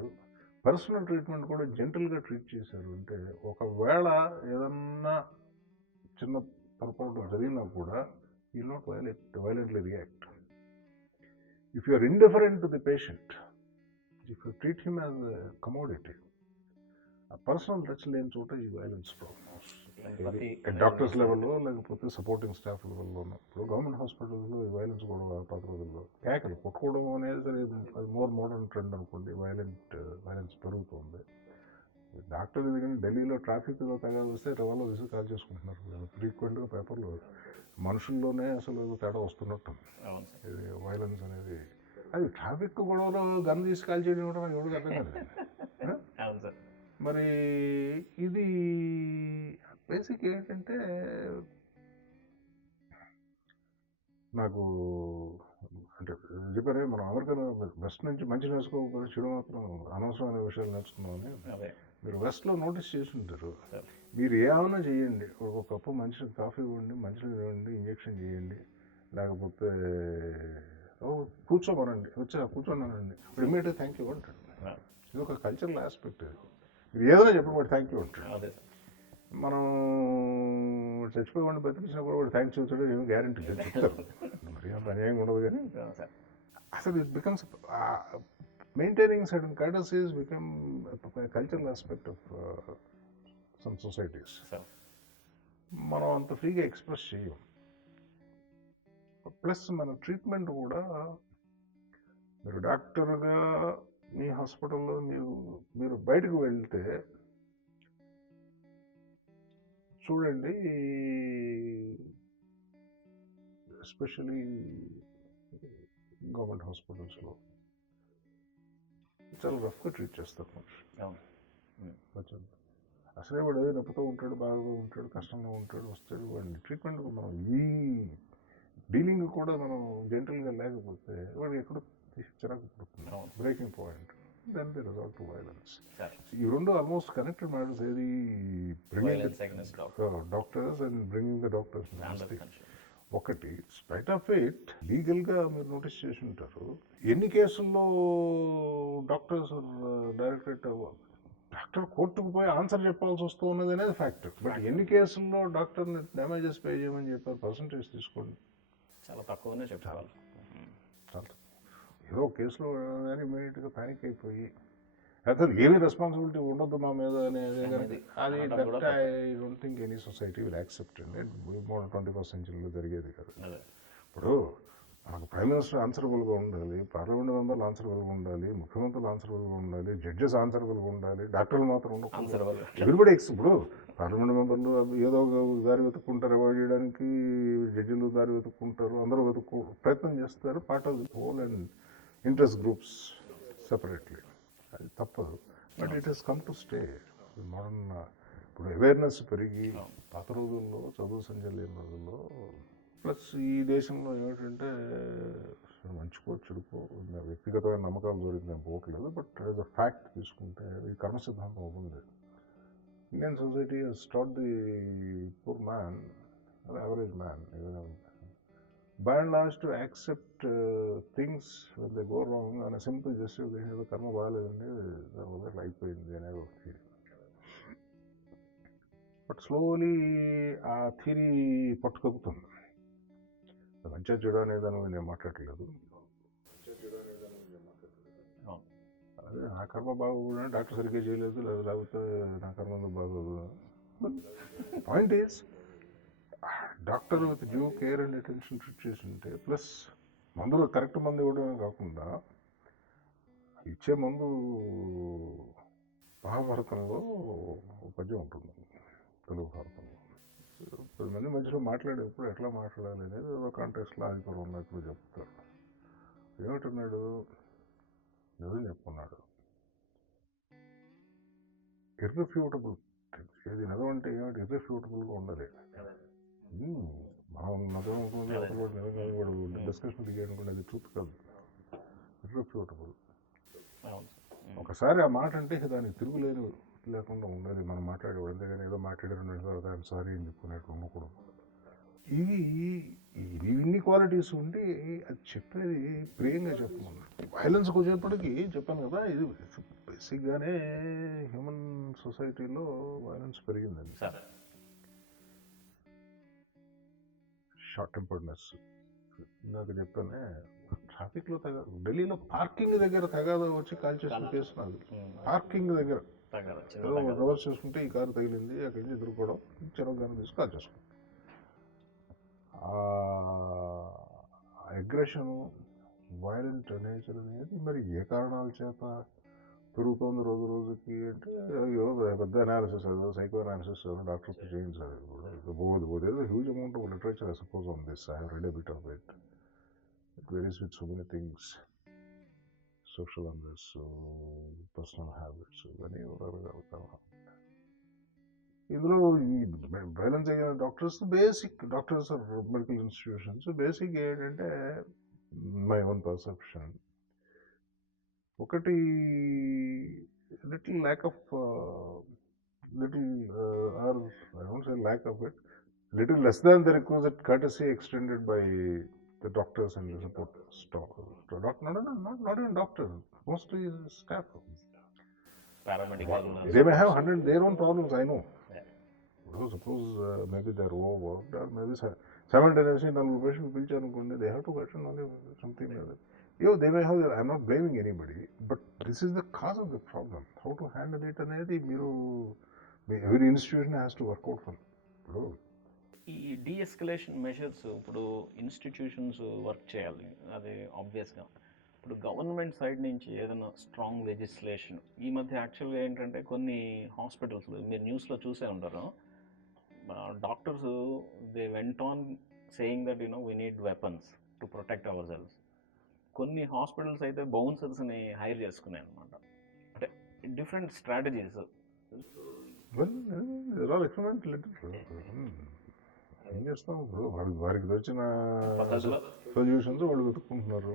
పర్సనల్ ట్రీట్మెంట్ కూడా జెంటల్గా ట్రీట్ చేశారు అంటే, ఒకవేళ ఏదన్నా చిన్న పొరపాటు జరిగినా కూడా you not violently react. If you are indifferent to the patient, if you treat him as commodity, ఆ పర్సనల్ టచ్ లేని చోట ఈ వైలెన్స్ ప్రాబ్లమ్స్ డాక్టర్స్ లెవెల్లో లేకపోతే సపోర్టింగ్ స్టాఫ్ లెవెల్లో. ఇప్పుడు గవర్నమెంట్ హాస్పిటల్స్లో ఈ వైలెన్స్ కూడా పాత రోజుల్లో కేకలు కొట్టుకోవడం అనేది సరే, అది మోర్ మోడర్న్ ట్రెండ్ అనుకోండి. వైలెన్స్ పెరుగుతుంది. డాక్టర్ కానీ ఢిల్లీలో ట్రాఫిక్లో తేడా వస్తే వాళ్ళు విసుగు కాల్ చేసుకుంటున్నారు ఫ్రీక్వెంట్గా పేపర్లో. మనుషుల్లోనే అసలు తేడా వస్తున్నట్టు ఇది వైలెన్స్ అనేది. అది ట్రాఫిక్ గొడవలో గన్ తీసి కాల్ చేయడం కూడా నాకు ఎవరికి అర్థం కాదు. మరి ఇది బేసిక్ ఏంటంటే, నాకు అంటే చెప్పారే మనం అమెరికన్ వెస్ట్ నుంచి మంచి నేర్చుకోకపోతే చెడు మాత్రం అనవసరమైన విషయాలు నేర్చుకున్నామని. మీరు వెస్ట్లో నోటీస్ చేసి ఉంటారు, మీరు ఏమైనా చేయండి, ఒక కప్పు మంచి కాఫీ ఇవ్వండి, మంచినీళ్ళు ఇవ్వండి, ఇంజక్షన్ చేయండి, లేకపోతే కూర్చోమనండి, వచ్చా కూర్చోన్నానండి, ఇప్పుడు ఇమ్మీడియట్గా థ్యాంక్ యూ అంటాడు. ఇది ఒక కల్చరల్ ఆస్పెక్ట్. మీరు ఏదైనా చెప్పండి థ్యాంక్ యూ అంటాడు. మనం చచ్చిపోయి బతికించినా కూడా థ్యాంక్స్ చెబుతాడు, ఏమి గ్యారెంటీ లేదు, చెప్తారు, మరి అంత అన్యాయంగా ఉండదు. కానీ అసలు it becomes maintaining certain courtesies become cultural aspect of some societies. మనం అంత ఫ్రీగా ఎక్స్ప్రెస్ చేయం. ప్లస్ మన ట్రీట్మెంట్ కూడా, మీరు డాక్టర్గా మీ హాస్పిటల్లో మీరు బయటకు వెళ్తే చూడండి, ఎస్పెషలీ గవర్నమెంట్ హాస్పిటల్స్లో చాలా రఫ్గా ట్రీట్ చేస్తారు మనిషి. అసలే వాడు ఏదో నొప్పితో ఉంటాడు, బాగా ఉంటాడు, కష్టంగా ఉంటాడు, వస్తాడు, వాడిని ట్రీట్మెంట్ మనం ఈ డీలింగ్ కూడా మనం జెంటల్గా లేకపోతే వాడు ఎక్కడో చిరాకు పడుతుంది, breaking point, then the result to violence. ఈ రెండు ఆల్మోస్ట్ కనెక్టెడ్ మ్యాటర్స్. ఏది doctors and bringing the doctors. ఒకటి స్పైట్ ఆఫ్ ఇట్ లీగల్గా మీరు నోటీస్ చేసి ఉంటారు, ఎన్ని కేసుల్లో డాక్టర్స్ డాక్టర్ కోర్టుకు పోయి ఆన్సర్ చెప్పాల్సి వస్తూ ఉన్నది అనేది ఫ్యాక్ట్. బట్ ఎన్ని కేసుల్లో డాక్టర్ని డ్యామేజెస్ పే చేయమని చెప్పారు, పర్సంటేజ్ తీసుకోండి, చాలా తక్కువనే చెప్పాలి. చాలా ఏదో కేసులో కానీ ఇమీడియట్గా ప్యానిక్ అయిపోయి అసలు ఏమీ రెస్పాన్సిబిలిటీ ఉండదు మా మీద అనేది, అది that I don't think any society will accept అండి. మోడర్న్ 21st centuryలో జరిగేది కదా. ఇప్పుడు మనకు ప్రైమ్ మినిస్టర్ ఆన్సరబుల్గా ఉండాలి, పార్లమెంట్ మెంబర్లు ఆన్సరబుల్గా ఉండాలి, ముఖ్యమంత్రులు ఆన్సరబుల్గా ఉండాలి, జడ్జెస్ ఆన్సరబుల్గా ఉండాలి, డాక్టర్లు మాత్రం ఉండకూడదు. ఎవరిబడి ఇప్పుడు పార్లమెంట్ మెంబర్లు ఏదో ఒక దారి వెతుక్కుంటారు, అవాయిడ్ చేయడానికి జడ్జిలు దారి వెతుక్కుంటారు, అందరూ ప్రయత్నం చేస్తారు, part of the whole and interest groups separately. అది తప్పదు. But it has come to stay. Modern ఇప్పుడు అవేర్నెస్ పెరిగి, పాత రోజుల్లో చదువు సంజయ్ లేని రోజుల్లో, ప్లస్ ఈ దేశంలో ఏమిటంటే మంచికో చెడుకో వ్యక్తిగతమైన నమ్మకాలు దొరికి నేను పోవట్లేదు, బట్ యాజ్ అ ఫ్యాక్ట్ తీసుకుంటే ఈ కర్మ సిద్ధాంతం ఉంది. Indian society has taught the poor man, average man, by and large to accept things when they go wrong on a simple justification of karma బాగాలేదండి, దానివల్ల అయిపోయింది అనే ఒక థియరీ. బట్ స్లోలీ ఆ థియరీ పట్టుకొక్కుతుంది. మంచిగా చెడు అనే దాని మీద నేను మాట్లాడలేదు. అవును. అదే నా కర్మ బాగోకుండా డాక్టర్ సరిగ్గా చేయలేదు, లేకపోతే నా కర్మ బాగోదు. Point is doctor with due care and attention treat చేసి ఉంటే, ప్లస్ మందులు కరెక్ట్ మందు ఇవ్వడమే కాకుండా ఇచ్చే మందు మహాభారతంలో ఒక పద్యం ఉంటుంది, తెలుగు భారతంలో. 10 మంది మధ్యలో మాట్లాడేప్పుడు ఎట్లా మాట్లాడాలి అనేది ఒక కాంటెక్స్లో ఆదిపర్వం ఉన్నప్పుడు చెప్తారు. ఏమంటున్నాడు, నిజం చెప్పుకున్నాడు, ఇర్రిఫ్యూటబుల్ ఏది నిజం అంటే ఏమిటి, ఇర్రిఫ్యూటబుల్గా ఉండాలి. మనం నిజం ఉంటుంది, అసలు నిజం కాదు, వాడు డిస్కషన్ దిగానుకుంటే అది ట్రూత్ కాదు, ఇర్రిఫ్యూటబుల్. ఒకసారి ఆ మాట అంటే దానికి తిరుగులేని లేకుండా ఉండాలి మనం మాట్లాడేవాడు. అంతేగాని ఏదో మాట్లాడారు తర్వాత ఆయన సారీ అని చెప్పుకునేట్టు ఉండకూడదు. ఇవి ఇన్ని క్వాలిటీస్ ఉండి అది చెప్పేది ప్రియంగా చెప్పమన్నా. వైలెన్స్కి వచ్చేప్పటికీ చెప్పాను కదా, ఇది బేసిక్గానే హ్యూమన్ సొసైటీలో వైలెన్స్ పెరిగిందండి. షార్ట్ టెంపర్డ్నెస్ ఇందాక చెప్పానే, ట్రాఫిక్లో ఢిల్లీలో పార్కింగ్ దగ్గర తగాదా వచ్చి కాల్ చేసిన కేసు నాది. పార్కింగ్ దగ్గర ఏదో రివర్స్ చేసుకుంటే ఈ కారు తగిలింది, అక్కడి నుంచి ఎదుర్కోవడం, చిరగానే తీసి కాల్ చేసుకుంటాం. అగ్రెషన్, వైలెంట్ నేచర్ అనేది మరి ఏ కారణాల చేత పెరుగుతోంది రోజు రోజుకి అంటే, అయ్యో పెద్ద అనాలిసిస్, అదో సైకో అనాలిసిస్ డాక్టర్తో చేయించాలి. ఇప్పుడు ఏదో huge amount of literature I suppose on this. I have read a bit of it. It varies with so many things, social unrest, personal habits, ఇవన్నీ ఇందులో ఈ వైలెన్స్ అయిన doctors basic doctors or medical institutions basic ఏంటంటే, my own perception, ఒకటి little lack of or I don't say lack of it, little less than the requisite courtesy extended by the doctors and the support staff. Not even doctors, mostly staff. Paramedical. They may have 100 their own problems, I know. Suppose maybe they're overworked, or maybe simultaneously patients పిలిచారనుకోండి, they have to question only something like that. They may have their, I'm not blaming anybody, but this is the cause of the problem. How to handle it అనేది మీరు, every institution has to work out for it. ఈ de-escalation measures ఇప్పుడు institutions work చేయాలి, అది ఆబ్వియస్గా. ఇప్పుడు government side నుంచి ఏదైనా స్ట్రాంగ్ లెజిస్లేషన్, ఈ మధ్య యాక్చువల్గా ఏంటంటే కొన్ని హాస్పిటల్స్ మీరు న్యూస్లో చూసే ఉంటారు, doctors they went on saying that we need weapons to protect our cells. కొన్ని హాస్పిటల్స్ అయితే బౌన్సర్స్ని హైర్ చేసుకున్నాయి అనమాట. అంటే డిఫరెంట్ స్ట్రాటజీస్. ఏం చేస్తాం, ఇప్పుడు వారికి వచ్చిన సొల్యూషన్స్ వాళ్ళు వెతుక్కుంటున్నారు.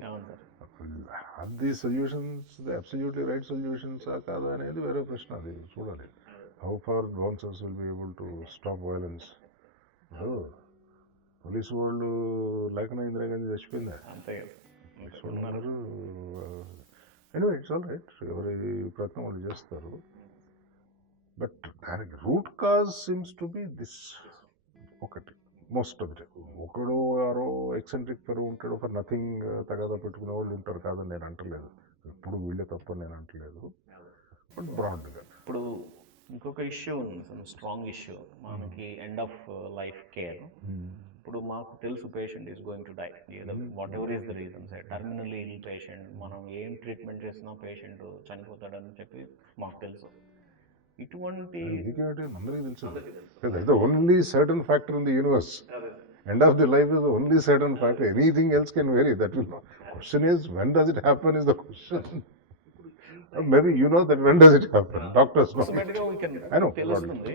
అది సొల్యూషన్స్ అబ్సల్యూట్లీ రైట్ సొల్యూషన్స్ కాదా అనేది వేరే ప్రశ్న, అది చూడాలి. How far bouncers will be able to stop violence. Police వాళ్ళు లేఖన ఇందిరాగాంధీ చచ్చిపోయిందా, ఉన్నారు. ఎనీవే ఇట్స్ ఆల్ రైట్, ఎవరి ప్రయత్నం వాళ్ళు చేస్తారు. బట్ దానికి root cause seems to be this ఒకటి. మోస్ట్ ఆఫ్ ది ఒకడు ఆరో ఎక్సెంట్రిక్ పెరుగు ఉంటాడు, ఫర్ నథింగ్ తగాదా పెట్టుకునే వాళ్ళు ఉంటారు, కాదని నేను అంటలేదు, ఇప్పుడు వీళ్ళే తప్ప నేను అంటలేదు, బట్ బ్రాడ్గా. ఇప్పుడు ఇంకొక ఇష్యూ ఉంది, స్ట్రాంగ్ ఇష్యూ, మనకి ఎండ్ ఆఫ్ లైఫ్ కేర్. ఇప్పుడు మాకు తెలుసు patient is going to die, whatever is the reasons, terminally ill patient, మనం ఏం ట్రీట్మెంట్ చేసినా పేషెంట్ చనిపోతాడని చెప్పి మాకు తెలుసు. ఇటువంటి అందరికీ తెలుసు, only certain factor in the universe. End of the life is the only certain factor. Anything else can vary. That will not. Question is, when does it happen is the question. Maybe you know that when does it happen. Doctors know. I know. తెలుస్తుంది.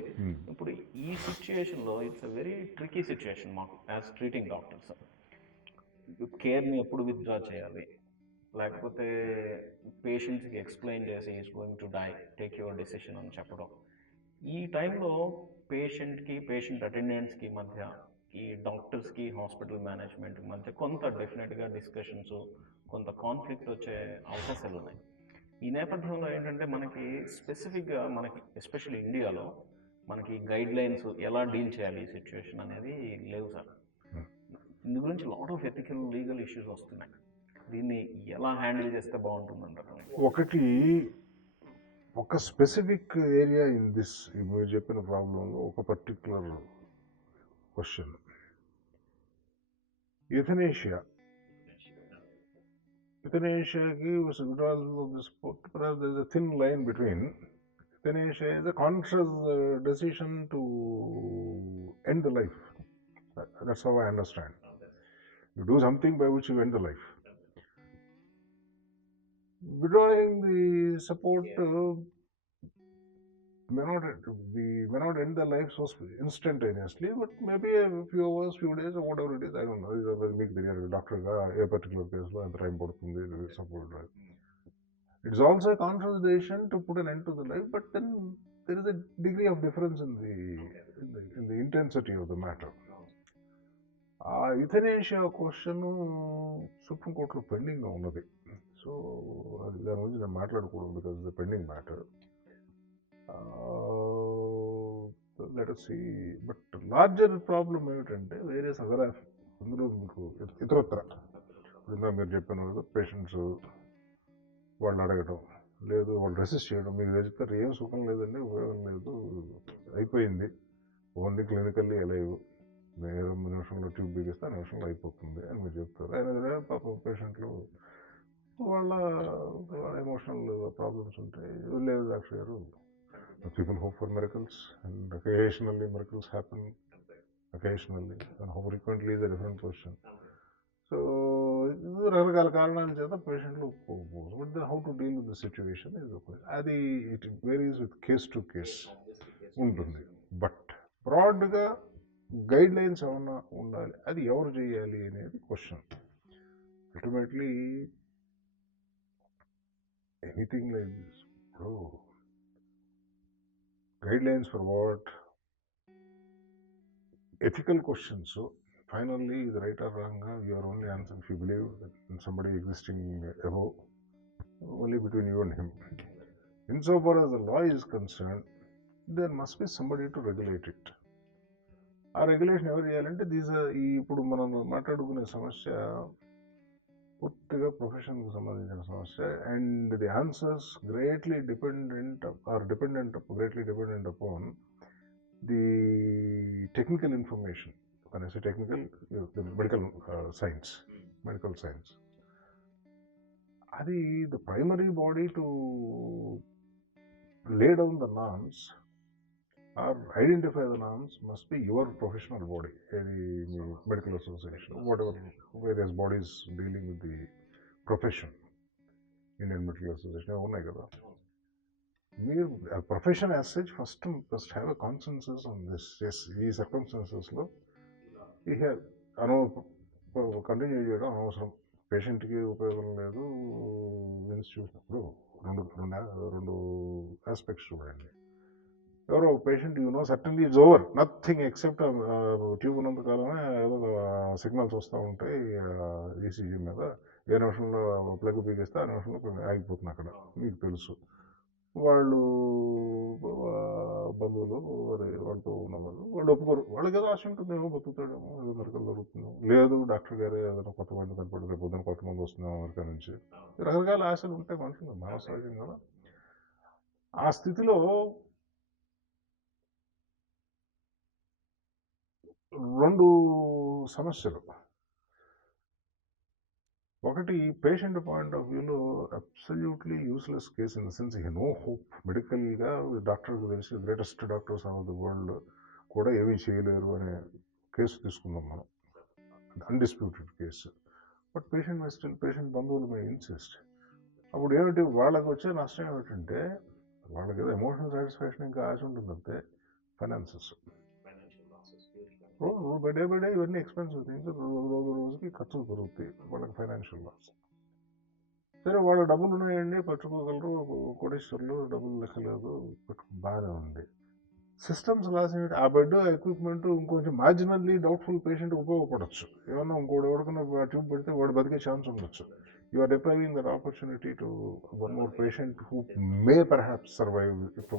ఇప్పుడు ఈ సిచ్యుయేషన్లో it's a very tricky situation మాకు as treating doctors. కేర్ని ఎప్పుడు withdraw చేయాలి, లేకపోతే పేషెంట్స్కి ఎక్స్ప్లెయిన్ చేసి is going to die, take your decision అని చెప్పడం. ఈ టైంలో పేషెంట్కి, పేషెంట్ అటెండెంట్స్కి మధ్య, ఈ డాక్టర్స్కి, హాస్పిటల్ మేనేజ్మెంట్ మధ్య కొంత డెఫినెట్గా డిస్కషన్స్, కొంత కాన్ఫ్లిక్ట్ వచ్చే అవకాశాలు ఉన్నాయి. ఈ నేపథ్యంలో ఏంటంటే మనకి స్పెసిఫిక్గా, మనకి ఎస్పెషల్లీ ఇండియాలో మనకి గైడ్ లైన్స్ ఎలా డీల్ చేయాలి ఈ సిచ్యువేషన్ అనేది లేవు సార్. ఇందు గురించి lot of ethical legal issues వస్తున్నాయి. దీన్ని ఎలా హ్యాండిల్ చేస్తే బాగుంటుందంటారు? ఒకటి, ఒక స్పెసిఫిక్ ఏరియా ఇన్ దిస్ మీరు చెప్పిన ప్రాబ్లంలో ఒక పర్టిక్యులర్ క్వశ్చన్, యుథనేషియాకి perhaps there is a thin line between euthanasia is a conscious decision to end the life. That's how I understand. You do something by which you end the life. Withdrawing the support may not end the life so instantaneously, but maybe a few hours, few days, or whatever it is. I don't know. Make the doctor a particular case lo anta time padutundi support. It's also a conscious decision to put an end to the life, but then there is a degree of difference in the intensity of the matter. యుథనేషియా question సుప్రీంకోర్టులో పెండింగ్గా ఉన్నది. So అది దాని గురించి నేను మాట్లాడకూడదు because the pending matter. Let us see. But larger problem ఏమిటంటే వేరియస్ అదర్ అందులో మీకు ఇతరత్ర ఇందా మీరు చెప్పిన పేషెంట్స్ వాళ్ళు అడగటం లేదు, వాళ్ళు రెసిస్ట్ చేయడం, మీకు చెప్తారు ఏం సుఖం లేదండి, ఉపయోగం లేదు, అయిపోయింది, ఓన్లీ క్లినికల్లీ అలైవ్, నేను 2 నిమిషంలో ట్యూబ్ బిగిస్తే 1 నిమిషంలో అయిపోతుంది అని మీరు చెప్తారు. అయినా పాపం పేషెంట్లు వాళ్ళ ఎమోషనల్ ప్రాబ్లమ్స్ ఉంటాయి. లేదు డాక్టర్ గారు, people hope for miracles and occasionally miracles happen occasionally and how frequently is a different question. So రకరకాల కారణాల చేత పేషెంట్లు ఒప్పుకోకపోవచ్చు. But how to deal with the situation is అది it varies with case to case ఉంటుంది. But బ్రాడ్గా guidelines ఏమన్నా ఉండాలి, అది ఎవరు చేయాలి అనేది question. Ultimately anything like this, ఇప్పుడు guidelines for what, ethical questions, finally is right or wrong, you are only answering if you believe in somebody existing above, only between you and him. Insofar as the law is concerned, there must be somebody to regulate it. ఆ regulation ఎవరు చేయాలంటే ఇప్పుడు మనం మాట్లాడుకునే సమస్య పూర్తిగా ప్రొఫెషన్కి సంబంధించిన సమస్య. And the answers greatly dependent upon the technical information. When I say technical, the medical science. Adi, the primary body to lay down the norms or identify the norms must be your professional body, the medical association, whatever, various bodies dealing with the profession. Indian Medical Association, unnai kada. A profession as such must have a consensus on this. Yes, ఈ circumstances లో ఇక continue చేయడం అనవసరం, పేషెంట్కి ఉపయోగం లేదు. Institution ఇప్పుడు రెండు ఆస్పెక్ట్స్ చూడండి. ఎవరో patient certainly it's over, nothing except tube ఉన్నంత కాలమే ఏదో సిగ్నల్స్ వస్తూ ఉంటాయి ఈసీజీ మీద, ఏ నిమిషంలో ప్లగ్ పీకేస్తే ఆ నిమిషంలో ఆగిపోతుంది అక్కడ, మీకు తెలుసు. వాళ్ళు బంధువులు వాళ్ళతో ఉన్నవాళ్ళు వాళ్ళు ఒప్పుకోరు. వాళ్ళకి ఏదో ఆశ ఉంటుంది, ఏమో బతుకుతాడేమో, ఏదో మెరకలు జరుగుతుందేమో, లేదు డాక్టర్ గారే ఏదైనా కొత్త మంది కనపడి రేపు పొద్దున కొత్త మంది వస్తున్నాం అమెరికా నుంచి, రకరకాల ఆశలు ఉంటాయి మనుషులు, మానవ సహజం కదా. ఆ స్థితిలో రెండు సమస్యలు. ఒకటి, పేషెంట్ పాయింట్ ఆఫ్ వ్యూలో absolutely useless case in the sense he no hope. మెడికల్గా డాక్టర్కి తెలిసి greatest doctors of the world కూడా ఏమీ చేయలేరు అనే కేసు తీసుకుందాం మనం, అన్డిస్ప్యూటెడ్ కేసు. బట్ పేషెంట్ బంధువులు మై ఇన్సిస్ట్. అప్పుడు ఏమిటి వాళ్ళకి వచ్చే నష్టం ఏమిటంటే, వాళ్ళకి ఏదో ఎమోషనల్ సాటిస్ఫాక్షన్ ఇంకా ఆశ ఉంటుందంటే ఫైనాన్సెస్. బై డే ఇవన్నీ ఎక్స్పెన్సివ్ థింగ్స్, రోజుకి ఖర్చులు పెరుగుతాయి, వాళ్ళకి ఫైనాన్షియల్ లాస్. సరే వాళ్ళ డబ్బులు ఉన్నాయండి, పట్టుకోగలరు, కోటేశ్వర్లు, డబ్బులు లెక్కలేదు, బాగానే ఉంది. సిస్టమ్స్ లాస్ ఏమిటి, ఆ బెడ్ ఎక్విప్మెంట్ ఇంకొంచెం మార్జినల్లీ డౌట్ఫుల్ పేషెంట్ ఉపయోగపడవచ్చు, ఏమన్నా ఇంకోటి ఎవరికన్నా ట్యూబ్ పెడితే వాడు బతికే ఛాన్స్ ఉండొచ్చు. You are depriving that opportunity to one more patient who may perhaps survive if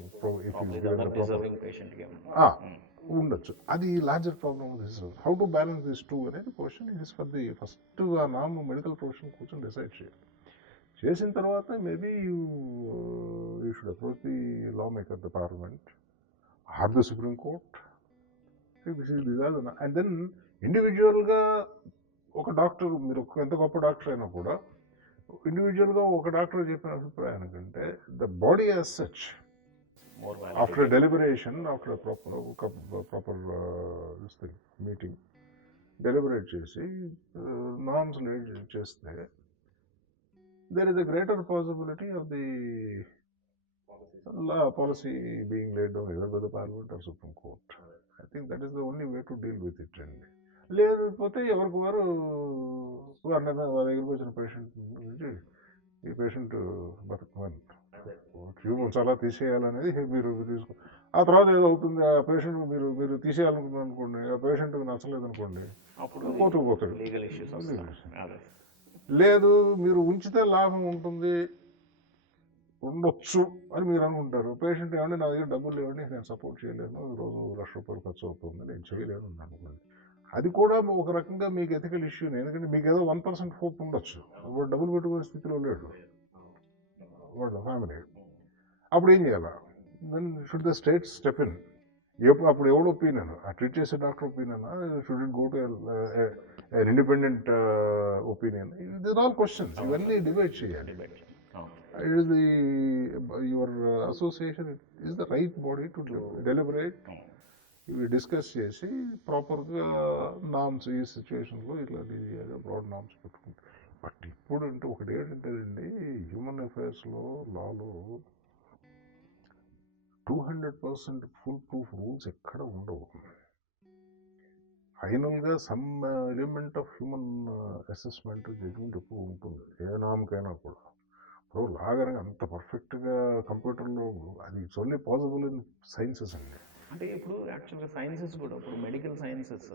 ఉండొచ్చు. అది larger problem this how to balance this two అనేది question is for the first ఆ నామ్ మెడికల్ ప్రొఫెషన్ కూర్చొని డిసైడ్ చేయాలి. చేసిన తర్వాత maybe you should approach the law maker, the parliament or the supreme court. And then ఇండివిజువల్గా ఒక doctor, మీరు ఎంత గొప్ప డాక్టర్ అయినా కూడా ఇండివిజువల్గా ఒక డాక్టర్ చెప్పిన అభిప్రాయం కంటే the body as such more after deliberation, after a proper this thing, meeting, deliberate చేసి నామ్స్ చేస్తే there is a greater possibility of the law policy being laid down either by the parliament or supreme court. I think that is the only way to deal with it. అండి లేకపోతే ఎవరికి వారు వారి దగ్గరికి వచ్చిన patient నుంచి ఈ patient బతుకమని tube చాలా తీసేయాలనేది మీరు తీసుకో. ఆ తర్వాత ఏదో అవుతుంది, ఆ పేషెంట్ మీరు తీసేయాలనుకున్నారు అనుకోండి, ఆ పేషెంట్కి నచ్చలేదు అనుకోండి, అప్పుడు కోర్టుకు పోతాడు. లీగల్ ఇష్యూస్ లేదు మీరు ఉంచితే లాభం ఉంటుంది ఉండొచ్చు అని మీరు అనుకుంటారు. పేషెంట్ ఏమంటే నా దగ్గర డబ్బులు లేవండి, నేను సపోర్ట్ చేయలేను, రోజు ₹1,00,000 ఖర్చు అవుతుంది, నేను చేయలేను అనుకోండి. అది కూడా ఒక రకంగా మీకు ఎథికల్ ఇష్యూనే. ఎందుకంటే మీకు ఏదో 1% హోప్ ఉండొచ్చు, వాడు డబ్బులు పెట్టుకునే స్థితిలో లేడు వాళ్ళ ఫ్యామిలీ. అప్పుడు ఏం చేయాలా? Then should the state step in. అప్పుడు ఎవడు ఒపీనియన్, ఆ ట్రీట్ చేసే doctor opinion, should it go to an independent opinion? These are all questions. ఇవన్నీ డిబేట్ చేయాలి. It is your association is the right body to deliberate. ఇవి discuss చేసి ప్రాపర్గా norms ఈ సిచ్యువేషన్లో ఇట్లాంటి బ్రాడ్ నామ్స్ పెట్టుకుంటారు. బట్ ఇప్పుడు అంటే ఒకటి ఏంటంటేనండి, హ్యూమన్ అఫైర్స్లో లాలో 200% ఫుల్ ప్రూఫ్ రూల్స్ ఎక్కడ ఉండవు. ఫైనల్గా some element of human assessment judgement ఎప్పుడు ఉంటుంది ఏ నామకైనా కూడా. ఇప్పుడు లాగనగా అంత పర్ఫెక్ట్గా కంప్యూటర్లో అది it's only possible in sciences అండి. అంటే ఇప్పుడు యాక్చువల్గా సైన్సెస్ కూడా, ఇప్పుడు మెడికల్ సైన్సెస్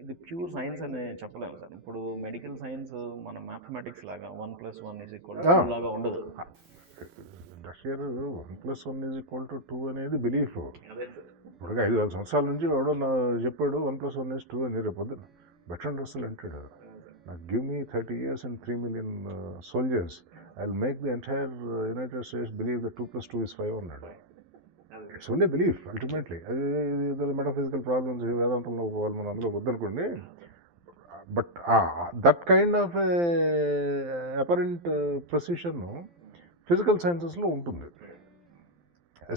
ఇది ప్యూర్ సైన్స్ అని చెప్పలేము సార్. ఇప్పుడు మెడికల్ సైన్స్ మన మ్యాథమెటిక్స్ లాగా 1+1 లాగా ఉండదు. రష్యర్ 1+1 అనేది బిలీఫ్. ఇప్పుడు 5 సంవత్సరాల నుంచి ఎవడో చెప్పాడు 1+1 అని. రేపొద్దు బెట్రాన్ రస్సెల్ అంటాడు, నాకు give me 30 years and 3 million soldiers, I'll make the entire United States believe that 2+2 is 5 అన్నాడు. It's only belief ultimately. అది మెటాఫిజికల్ ప్రాబ్లమ్స్ వేదాంతంలో వాళ్ళు మనం అందులో వద్దనుకోండి. But that kind of apparent precision physical సైన్సెస్లో ఉంటుంది.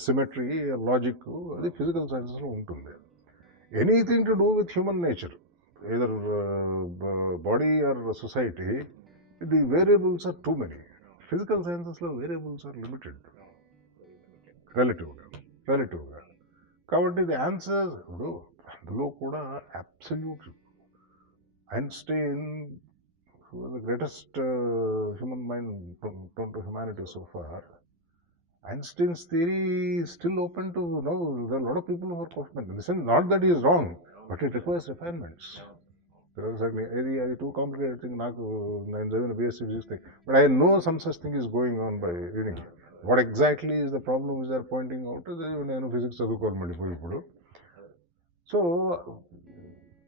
సిమెట్రీ, లాజిక్, అది ఫిజికల్ సైన్సెస్లో ఉంటుంది. Anything to do with human nature, either body or society, the variables are too many. Physical sciences లో variables are limited, relatively. కాబట్టి the answer ఇప్పుడు అందులో కూడా absolute Einstein, the greatest human mind known to humanity so far, Einstein's theory is still open to know. There are a lot of people who are confident. Listen, not that he is wrong, but it requires refinements. అది too complicated thing. నాకు నేను చదివిన BSc physics thing, but I know some such thing is going on by reading. What exactly is the problem is are pointing out. నేను physics చదువుకోవాలి మళ్ళీ ఇప్పుడు. So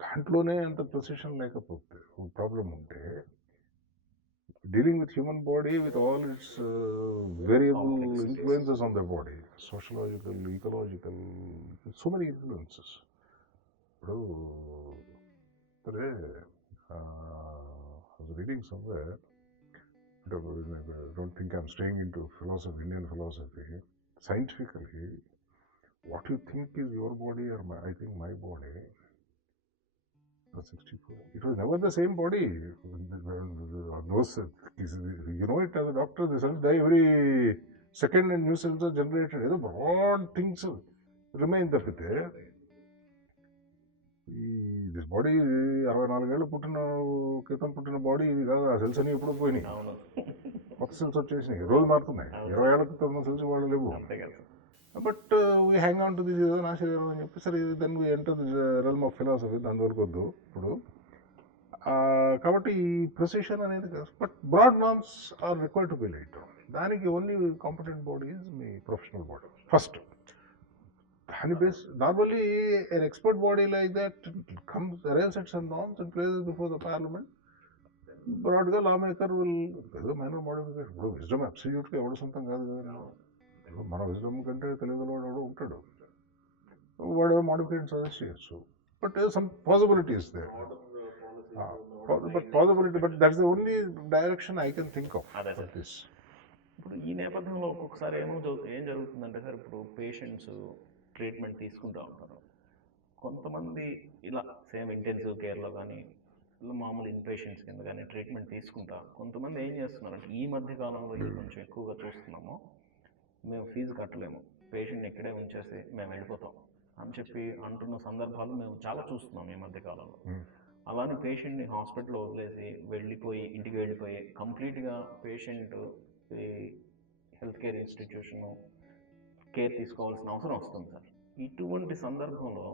దాంట్లోనే అంత ప్రెసిషన్ లేకపోతే ప్రాబ్లం ఉంటే, dealing with human body with all its variable influences on the body, sociological, ecological, so many influences. ఇప్పుడు I was reading somewhere, I don't think I'm straying into philosophy, Indian philosophy. Scientifically, what you think is your body or I think my body, 64. It was never the same body. Those, you know it as a doctor, the cells die every second and new cells are generated. Broad things remain తప్పితే this body 64 ఏళ్ళు క్రితం పుట్టిన body ఇది కాదు. ఆ cells అన్ని ఎప్పుడు పోయినాయి, కొత్త సెల్స్ వచ్చేసినాయి, రోజు మారుతున్నాయి. 20 ఏళ్ళ క్రితం సెల్స్ వాళ్ళు లేవు. But we hang on to this ఏదో నా శరీరం అని చెప్పి, సరే then we enter the realm of philosophy. దాని వరకు వద్దు ఇప్పుడు. కాబట్టి ఈ ప్రెసిషన్ అనేది, but broad norms are required to be light. దానికి ఓన్లీ కాంపిటెంట్ బాడీ ఈజ్ మీ ప్రొఫెషనల్ బాడీ ఫస్ట్. దాని base normally an expert body like that comes arrives at some norms and places before the parliament. బ్రాడ్గా లా maker will ఏదో minor modification. ఇప్పుడు wisdom అబ్సల్యూట్గా ఎవడు సొంతం కాదు కదా. ఇప్పుడు మన విజ్డమ్ కంటే తెలుగులో ఎవడో ఉంటాడు, వాడు మోడిఫికేషన్ సజెస్ట్ చేయొచ్చు. But some possibilities they, but possibility, but that's the only direction I can think of అదే ఫర్ సార్. దిస్. ఇప్పుడు ఈ నేపథ్యంలో ఒక్కొక్కసారి ఏం జరుగుతుందంటే సార్, ఇప్పుడు పేషెంట్స్ ట్రీట్మెంట్ తీసుకుంటూ ఉంటారు. కొంతమంది ఇలా సేమ్ ఇంటెన్సివ్ కేర్లో కానీ ఇలా మామూలు ఇన్పేషెంట్స్ కింద కానీ ట్రీట్మెంట్ తీసుకుంటా, కొంతమంది ఏం చేస్తున్నారంటే ఈ మధ్య కాలంలో ఇది కొంచెం ఎక్కువగా చూస్తున్నాము, మేము ఫీజు కట్టలేము, పేషెంట్ని ఇక్కడే ఉంచేసి మేము వెళ్ళిపోతాం అని చెప్పి అంటున్న సందర్భాలు మేము చాలా చూస్తున్నాం ఈ మధ్య కాలంలో. అలానే పేషెంట్ని హాస్పిటల్లో వదిలేసి ఇంటికి వెళ్ళిపోయి కంప్లీట్గా పేషెంట్ ఈ హెల్త్ కేర్ ఇన్స్టిట్యూషన్ కేర్ తీసుకోవాల్సిన అవసరం వస్తుంది సార్. ఇటువంటి సందర్భంలో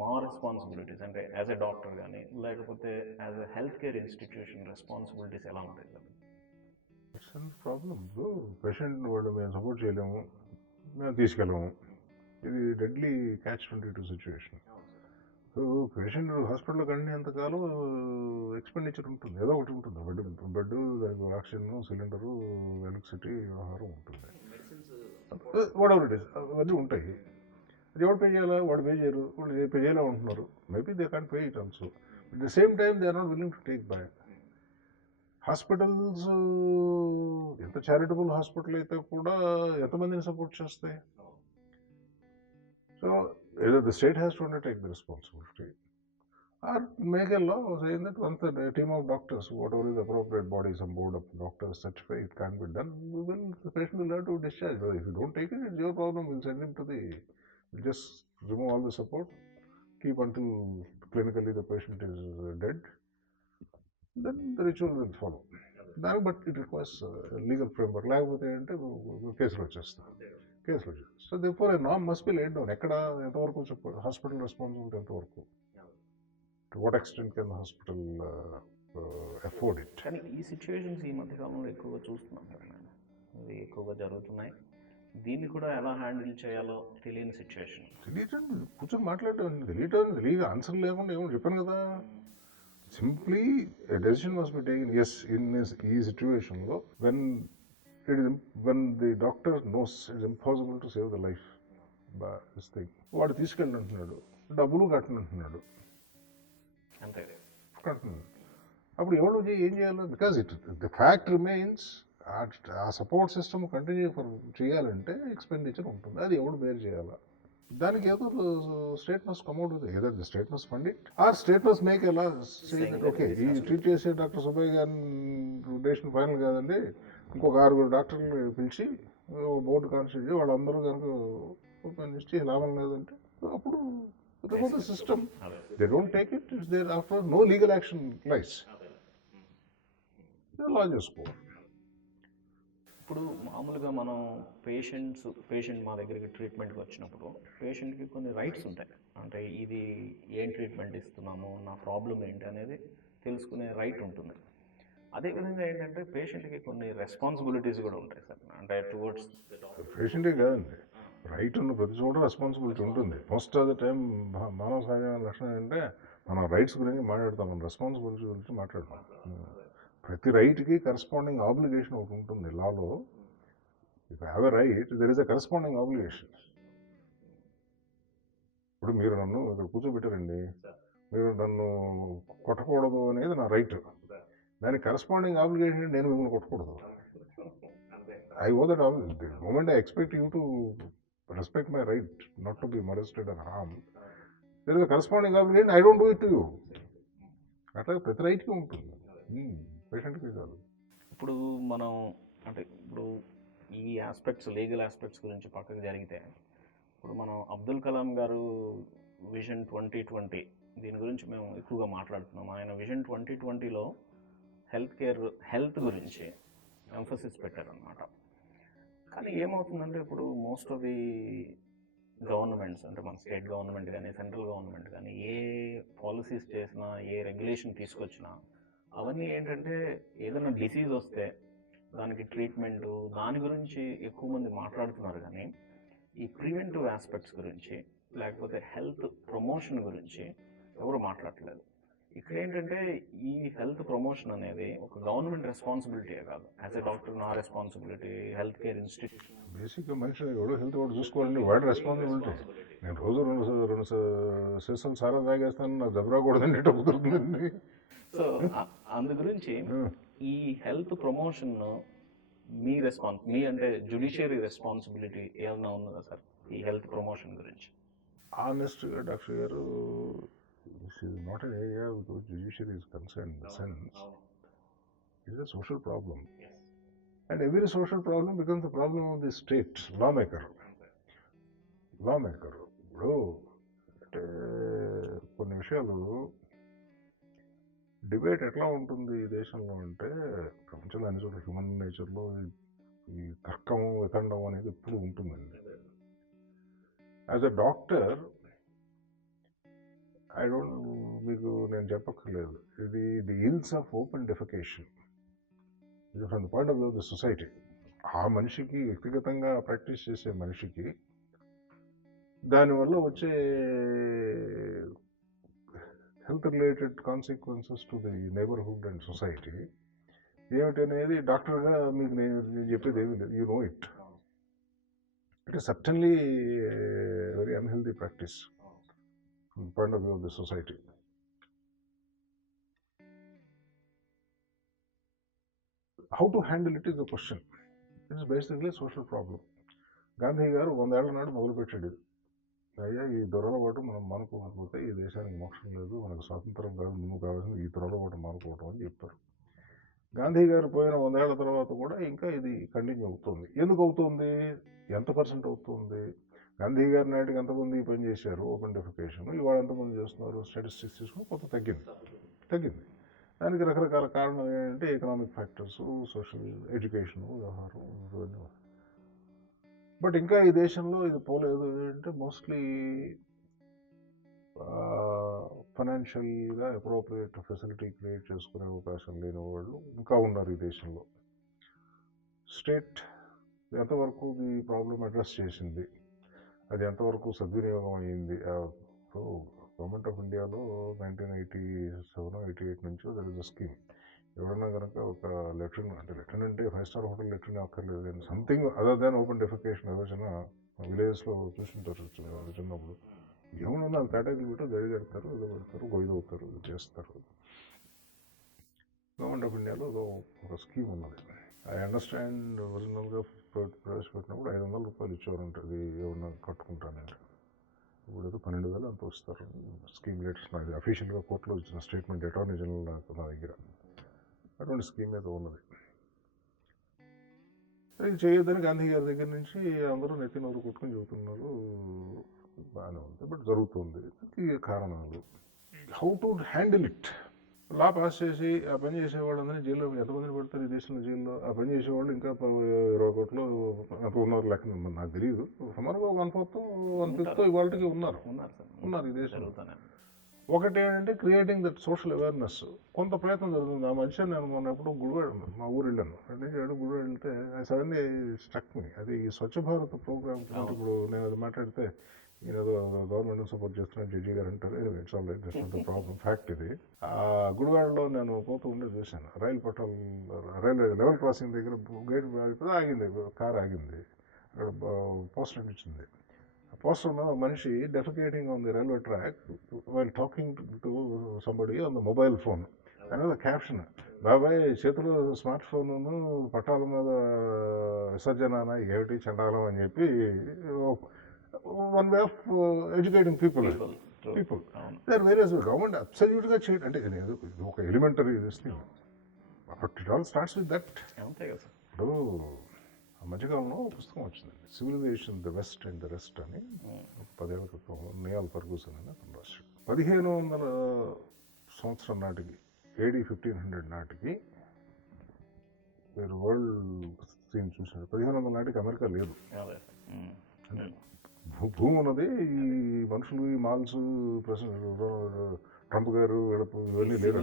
మా రెస్పాన్సిబిలిటీస్ అంటే యాజ్ ఎ డాక్టర్ కానీ లేకపోతే as a health care institution responsibilities ఎలా ఉంటాయి సార్? It's problem. పేషెంట్ వాళ్ళు మేము సపోర్ట్ చేయలేము, మేము తీసుకెళ్ళము. ఇది deadly catch-22 situation. So patient హాస్పిటల్లో కండినంతకాలం ఎక్స్పెండిచర్ ఉంటుంది, ఏదో ఒకటి ఉంటుంది. బెడ్, దానికి ఆక్సిజన్, సిలిండరు, ఎలక్ట్రిసిటీ వ్యవహారం ఉంటుంది. వాడెవర్ ఇట్ ఇస్ అవన్నీ ఉంటాయి. అది ఎవరు పే చేయాలా? వాడు పే చేయరు, వాళ్ళు పే చేయాలా ఉంటున్నారు. Maybe they can't pay it also. At the same time they are not willing to take back. Hospitals ఎంత చారిటబుల్ హాస్పిటల్ అయితే కూడా ఎంతమందిని సపోర్ట్ చేస్తాయి? So either the state has to undertake the responsibility or make a law saying that once a team of doctors, whatever is the appropriate body, some board of doctors certify it can be done, then the patient will have to discharge. But if you don't take it, it's your problem. We'll send him to we'll just remove all the support, keep until clinically the patient is dead, then the ritual will follow. But it requires legal framework. లేకపోతే అంటే కేసులు వచ్చేస్తాయి. So therefore a norm must be laid down. ఎక్కడ ఎంతవరకు చెప్పాలి hospital responsibility, ఎంతవరకు, to what extent can hospital afford it. కానీ ఈ సిచ్యువేషన్స్ ఈ మధ్యకాలంలో ఎక్కువగా చూస్తున్నాం సార్ నేను, ఇవి ఎక్కువగా జరుగుతున్నాయి. దీన్ని కూడా ఎలా హ్యాండిల్ చేయాలో తెలియని సిచ్యువేషన్. తెలియటండి, కూర్చొని మాట్లాడటం తెలియక ఆన్సర్ లేకుండా ఏమో చెప్పాను కదా. Simply a decision must be taken. Yes, ఈ సిచ్యువేషన్లో when the doctor knows it's impossible to save the life by this thing, వాడు తీసుకెళ్ళి అంటున్నాడు, డబ్బులు కట్టనంటున్నాడు, అంతే కట్టను. అప్పుడు ఎవరు ఏం చేయాలి? బికాజ్ ద ఫ్యాక్ట్ రిమైన్స్, ఆ సపోర్ట్ సిస్టమ్ కంటిన్యూ చేయాలంటే ఎక్స్పెండిచర్ ఉంటుంది. అది ఎవడు బేర్ చేయాలా? దానికి ఏదో స్టేట్ మస్ట్ కమ్అట్ విత్, ఏదో the state must fund it or state must make ఎలా సే ఓకే, ఈ ట్రీట్ చేసే డాక్టర్ సుబ్బయ్య గారి డేషన్ ఫైనల్ కాదండి, ఇంకొక 6 డాక్టర్లు పిలిచి బోర్డు కాన్స్టిట్యూట్ చేసి వాళ్ళందరూ కనుక ఓపెన్ ఇచ్చి లాభం లేదంటే అప్పుడు remove the system. They don't take it, it's there after no legal action lies, law చేసుకోవాలి. ఇప్పుడు మామూలుగా మనం పేషెంట్ మా దగ్గరికి ట్రీట్మెంట్కి వచ్చినప్పుడు పేషెంట్కి కొన్ని రైట్స్ ఉంటాయి. అంటే ఇది ఏం ట్రీట్మెంట్ ఇస్తున్నాము, నా ప్రాబ్లం ఏంటి అనేది తెలుసుకునే రైట్ ఉంటుంది. అదేవిధంగా ఏంటంటే పేషెంట్కి కొన్ని రెస్పాన్సిబిలిటీస్ కూడా ఉంటాయి సార్. అంటే టువర్డ్స్ పేషెంటే కాదండి, రైట్ ఉన్న ప్రతి చోట రెస్పాన్సిబిలిటీ ఉంటుంది. మోస్ట్ ఆఫ్ ద టైం మానవ సహజ లక్షణం ఏంటంటే మనం రైట్స్ గురించి మాట్లాడతాం, మనం రెస్పాన్సిబిలిటీ గురించి మాట్లాడతాం. ప్రతి రైట్కి కరస్పాండింగ్ ఆబ్లిగేషన్ ఒకటి ఉంటుంది లాలో. If have a right, there is a corresponding obligation. ఇప్పుడు మీరు నన్ను ఇక్కడ కూర్చోబెట్టారండి, మీరు నన్ను కొట్టకూడదు అనేది నా రైట్. దానికి కరస్పాండింగ్ ఆబ్లిగేషన్ నేను మిమ్మల్ని కొట్టకూడదు. I owe that the moment I expect you to respect my right not to be molested and harmed, there is a corresponding obligation, I don't do it to you. అట్లా ప్రతి రైట్కి ఉంటుంది, పేషెంట్కి కాదు. ఇప్పుడు మనం అంటే ఇప్పుడు ఈ ఆస్పెక్ట్స్, లీగల్ ఆస్పెక్ట్స్ గురించి పక్కకు జరిగితే, ఇప్పుడు మనం అబ్దుల్ కలాం గారు విజన్ 2020 దీని గురించి మేము ఎక్కువగా మాట్లాడుతున్నాం. ఆయన విజన్ 2020లో హెల్త్ గురించి ఎంఫసిస్ పెట్టారనమాట. కానీ ఏమవుతుందంటే ఇప్పుడు మోస్ట్ ఆఫ్ ది గవర్నమెంట్స్, అంటే మన స్టేట్ గవర్నమెంట్ కానీ సెంట్రల్ గవర్నమెంట్ కానీ ఏ పాలసీస్ చేసినా, ఏ రెగ్యులేషన్ తీసుకొచ్చినా అవన్నీ ఏంటంటే ఏదైనా డిసీజ్ వస్తే దానికి ట్రీట్మెంటు, దాని గురించి ఎక్కువ మంది మాట్లాడుతున్నారు. కానీ ఈ ప్రివెంటివ్ ఆస్పెక్ట్స్ గురించి లేకపోతే హెల్త్ ప్రమోషన్ గురించి ఎవరు మాట్లాడట్లేదు. ఇక్కడ ఏంటంటే ఈ హెల్త్ ప్రమోషన్ అనేది ఒక గవర్నమెంట్ రెస్పాన్సిబిలిటీయే కాదు. యాజ్ ఎ డాక్టర్ నా రెస్పాన్సిబిలిటీ, హెల్త్ కేర్ ఇన్స్టిట్యూషన్ బేసిక్గా మనిషి ఎవడో హెల్త్ వాడు చూసుకోవాలండి, వాడి రెస్పాన్సిబిలిటీ. నేను రోజు రెండు సీసాలు సారా తాగేస్తాను, నాకు జబ్బు రాకూడదండి, కుదురుతుందండి. సో అందు గురించి ఈ హెల్త్ ప్రమోషన్ మీ అంటే జ్యుడిషియరీ రెస్పాన్సిబిలిటీ ఏమన్నా ఉన్నదా సార్ ఈ హెల్త్ ప్రమోషన్ గురించి? ఆనెస్ట్గా డాక్టర్ గారు, this is not an area with which judiciary is concerned in the sense it is a social problem. And every social problem becomes the problem of the state, lawmaker. ఇప్పుడు అంటే కొన్ని విషయాలు debate ఎట్లా ఉంటుంది ఈ దేశంలో అంటే, ప్రపంచంలో అన్ని చోట్ల హ్యూమన్ నేచర్లో ఈ తర్కం వితండం అనేది ఎప్పుడు ఉంటుందండి. యాజ్ అ డాక్టర్ మీకు నేను చెప్పక్కర్లేదు, ఇది the ills of open defecation, ఇది from the point of view of the society. ఆ మనిషికి వ్యక్తిగతంగా ప్రాక్టీస్ చేసే మనిషికి దానివల్ల వచ్చే health related consequences to the neighbourhood and society ఏమిటనేది డాక్టర్గా మీకు నేను చెప్పేది ఏమీ లేదు. You know it. It is certainly very unhealthy practice from the point of view of the society. How to handle it is the question. It is basically a social problem. Gandhi గారు 100 ఏళ్ల నాడు మొదలుపెట్టాడు, అయ్యా ఈ దొరలవాటు మనం మానుకోకపోతే ఈ దేశానికి మోక్షం లేదు, మనకు స్వాతంత్రం కాదు, ముందు కావాల్సింది ఈ దొరలవాటు మానుకోవటం అని చెప్పారు. గాంధీ గారు పోయిన 100 ఏళ్ల తర్వాత కూడా ఇంకా ఇది కంటిన్యూ అవుతుంది. ఎందుకు అవుతుంది? ఎంత పర్సెంట్ అవుతుంది? గాంధీ గారి నాటికి ఎంతమంది పని చేశారు ఓపెన్ డెఫికేషన్, ఇవాళ ఎంతమంది చేస్తున్నారు? స్టాటిస్టిక్స్ తీసుకుని కొంత తగ్గింది. దానికి రకరకాల కారణాలు ఏంటంటే ఎకనామిక్ ఫ్యాక్టర్స్, సోషల్ ఎడ్యుకేషను, వ్యవహారం, ఇవన్నీ. బట్ ఇంకా ఈ దేశంలో ఇది పోలేదు. ఏంటంటే మోస్ట్లీ ఫైనాన్షియల్గా అప్రోప్రియేట్ ఫెసిలిటీ క్రియేట్ చేసుకునే అవకాశం లేని వాళ్ళు ఇంకా ఉన్నారు ఈ దేశంలో. స్టేట్ ఎంతవరకు ఈ ప్రాబ్లం అడ్రస్ చేసింది, అది ఎంతవరకు సద్వినియోగం అయ్యింది? గవర్నమెంట్ ఆఫ్ ఇండియాలో 1987-88 నుంచి దర్ ఇస్ అ స్కీమ్. ఎవరన్నా కనుక ఒక లెట్రిన్ అంటే 5 స్టార్ హోటల్ లెట్రిన్ అక్కర్లేదు, కానీ something other than open defecation ఏదో చిన్న విలేజెస్లో చూస్తుంటారు చిన్నప్పుడు, ఏమన్నా అది కేటగిరీ పెట్టి గది కడతారు, ఏదో పెడతారు, గొయ్యి అవుతారు, చేస్తారు. గవర్నమెంట్ ఆఫ్ ఇండియాలో ఒక స్కీమ్ ఉన్నది. ఐ అండర్స్టాండ్ ఒరిజినల్గా ప్రవేశపెట్టినప్పుడు 500 రూపాయలు ఇచ్చేవారు ఉంటుంది ఏమన్నా కట్టుకుంటానంటే. ఇప్పుడు ఏదో 12,000 అంత వస్తారు. స్కీమ్ లెటర్స్ నాకు అఫీషియల్గా కోర్టులో ఇచ్చిన స్టేట్మెంట్ అటార్నీ జనరల్ నాకు నా దగ్గర అటువంటి స్కీమ్ ఏదో ఉన్నది. ఇది చేయొద్దని గాంధీ గారి దగ్గర నుంచి అందరూ నెత్తినోరు కొట్టుకుని చెబుతున్నారు. బాగానే ఉంది, బట్ జరుగుతుంది. ఈ కారణాలు how to handle it. Law pass చేసి ఆ పని చేసేవాళ్ళందరినీ జైల్లో ఎంతమందిని పెడతారు ఈ దేశంలో? జైల్లో ఆ పని చేసేవాళ్ళు ఇంకా 20 కోట్లు ఎంత ఉన్నారు లెక్క నాకు తెలియదు. సుమారుగా 1/4 1/5 ఇవాళకి ఉన్నారు ఈ దేశంలో. ఒకటి ఏంటంటే క్రియేటింగ్ దట్ సోషల్ అవేర్నెస్. కొంత ప్రయత్నం జరుగుతుంది. ఆ మధ్య నేను మొన్న ఎప్పుడు గుడివాడ మా ఊరు వెళ్ళాను. గుడివాడ వెళ్తే సడన్లీ స్ట్రక్ మీ, అది ఈ స్వచ్ఛ భారత్ ప్రోగ్రామ్. ఇప్పుడు నేను అది మాట్లాడితే మీరు ఏదో గవర్నమెంట్ సపోర్ట్ చేస్తున్న జడ్జి గారు అంటారు. It's all right, that's not the problem, fact ఇది. గుడివాడలో నేను పోతూ ఉండే చూశాను. రైల్వే లెవెల్ క్రాసింగ్ దగ్గర గేట్ ఆగింది, కార్ ఆగింది. అక్కడ పోస్టర్ అనిపించింది. పోస్టర్ మీద మనిషి defecating on the railway track while talking to somebody on the mobile phone అనేది క్యాప్షన్. బాబాయ్ చేతిలో స్మార్ట్ ఫోను, పట్టాల మీద విసర్జన ఏమిటి చండాలం అని చెప్పి one way of educating people. They are various. Government అబ్సల్యూట్గా చేయడం అంటే ఇది ఒక elementary this thing, but it all starts with that. ఇప్పుడు ఆ మధ్యకాలంలో పుస్తకం వచ్చింది, civilisation the west and the rest అని. 10 ఏళ్ల క్రితం నియాల్ ఫర్గూసన్ అని అతను రాశాడు. 1500 సంవత్సరం నాటికి, AD 1500 నాటికి మీరు వరల్డ్ సీన్ చూసినారు. 1500 నాటికి అమెరికా లేదు. భూమి ఉన్నది, ఈ మనుషులు, ఈ మాల్స్, ట్రంప్ గారు ఇవన్నీ లేదు.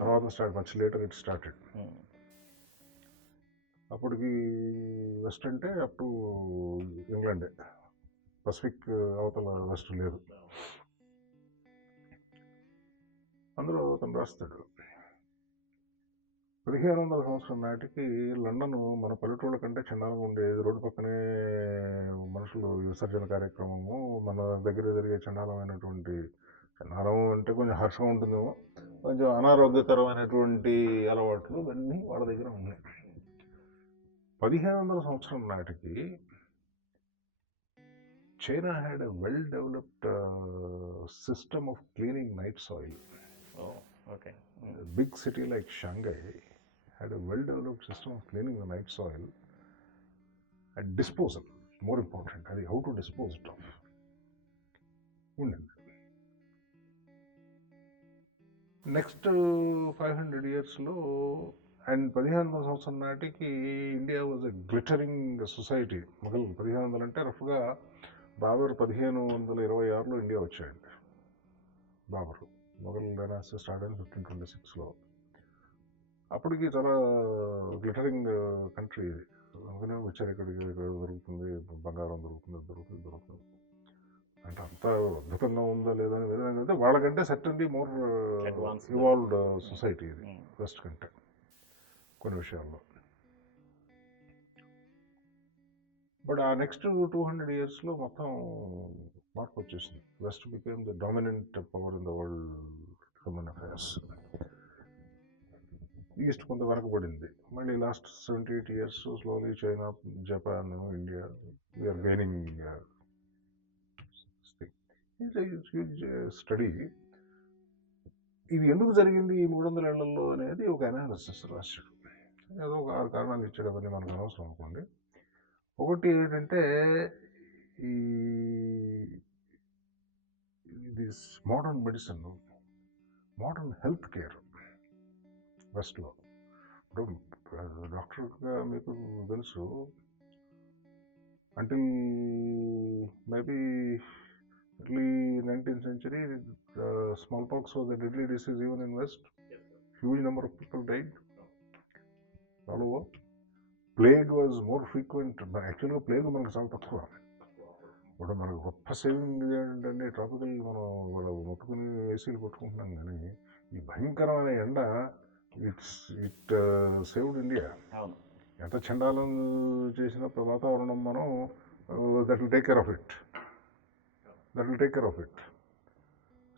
తర్వాత మచ్ లేటర్ ఇట్ స్టార్టెడ్. అప్పటికి వెస్ట్ అంటే అప్ టు ఇంగ్లాండే, పసిఫిక్ అవతల వెస్ట్ లేదు. అందులో తను రాస్తాడు 1500 సంవత్సరం నాటికి లండన్ మన పల్లెటూళ్ళ కంటే చండాలంగా ఉండేది. రోడ్డు పక్కనే మనుషులు విసర్జన కార్యక్రమము, మన దగ్గర జరిగే చండాలమైనటువంటి, చండాలం అంటే కొంచెం హర్షం ఉంటుందేమో, కొంచెం అనారోగ్యకరమైనటువంటి అలవాట్లు ఇవన్నీ వాళ్ళ దగ్గర ఉన్నాయి. 1500 సంవత్సరం నాటికి China had a well developed system of cleaning night soil. Okay. Big city like Shanghai had a well-developed system of cleaning the night soil and disposal. More important, అది how to dispose it of. ఉండింది. Next 500 yearsలో and 1500 సంవత్సరం నాటికి India was a glittering society. Mughal 1500 అంటే రఫ్గా Babur 1526లో India వచ్చాయండి. Babur Mughal dynasty start అయిన 1526లో. అప్పటికి చాలా గ్లిటరింగ్ కంట్రీ ఇది. అందుకనే వచ్చారు ఇక్కడికి, ఇక్కడ దొరుకుతుంది బంగారం, దొరుకుతుంది అంటే అంత అద్భుతంగా ఉందా లేదా అని వేరే అయితే వాళ్ళకంటే సర్టన్లీ మోర్ ఇవాల్వ్డ్ సొసైటీ ఇది వెస్ట్ కంటే కొన్ని విషయాల్లో. బట్ ఆ నెక్స్ట్ 200 yearsలో మొత్తం మార్పు వచ్చేసింది. West became the dominant power in the world human affairs. East కొంత వెనకబడింది. మళ్ళీ last 78 years slowly China, Japan, India we are gaining huge study. ఇది ఎందుకు జరిగింది ఈ 300 ఏళ్లలో అనేది ఒక అనాలిసిస్ రాశాడు. ఏదో ఒక 6 కారణాలు ఇచ్చాడు, అవన్నీ మనకు అనవసరం అనుకోండి. ఒకటి ఏంటంటే ఈ this modern medicine, modern health care వెస్ట్లో. ఇప్పుడు డాక్టర్గా మీకు తెలుసు, until maybe early 19th century, smallpox was a deadly disease even in West. Huge number of people died all over. Plague was more frequent, but actually plague మనకు చాలా తక్కువ. ఇప్పుడు మనకు గొప్ప సేవింగ్ ఏంటంటే ట్రాపికల్ మనం వాళ్ళ ముట్టుకుని ఏసీలు కొట్టుకుంటున్నాం, కానీ ఈ భయంకరమైన ఎండ ఇట్ సేవ్డ్ ఇండియా. ఎంత చండాలం చేసిన వాతావరణం మనం that will take care of it.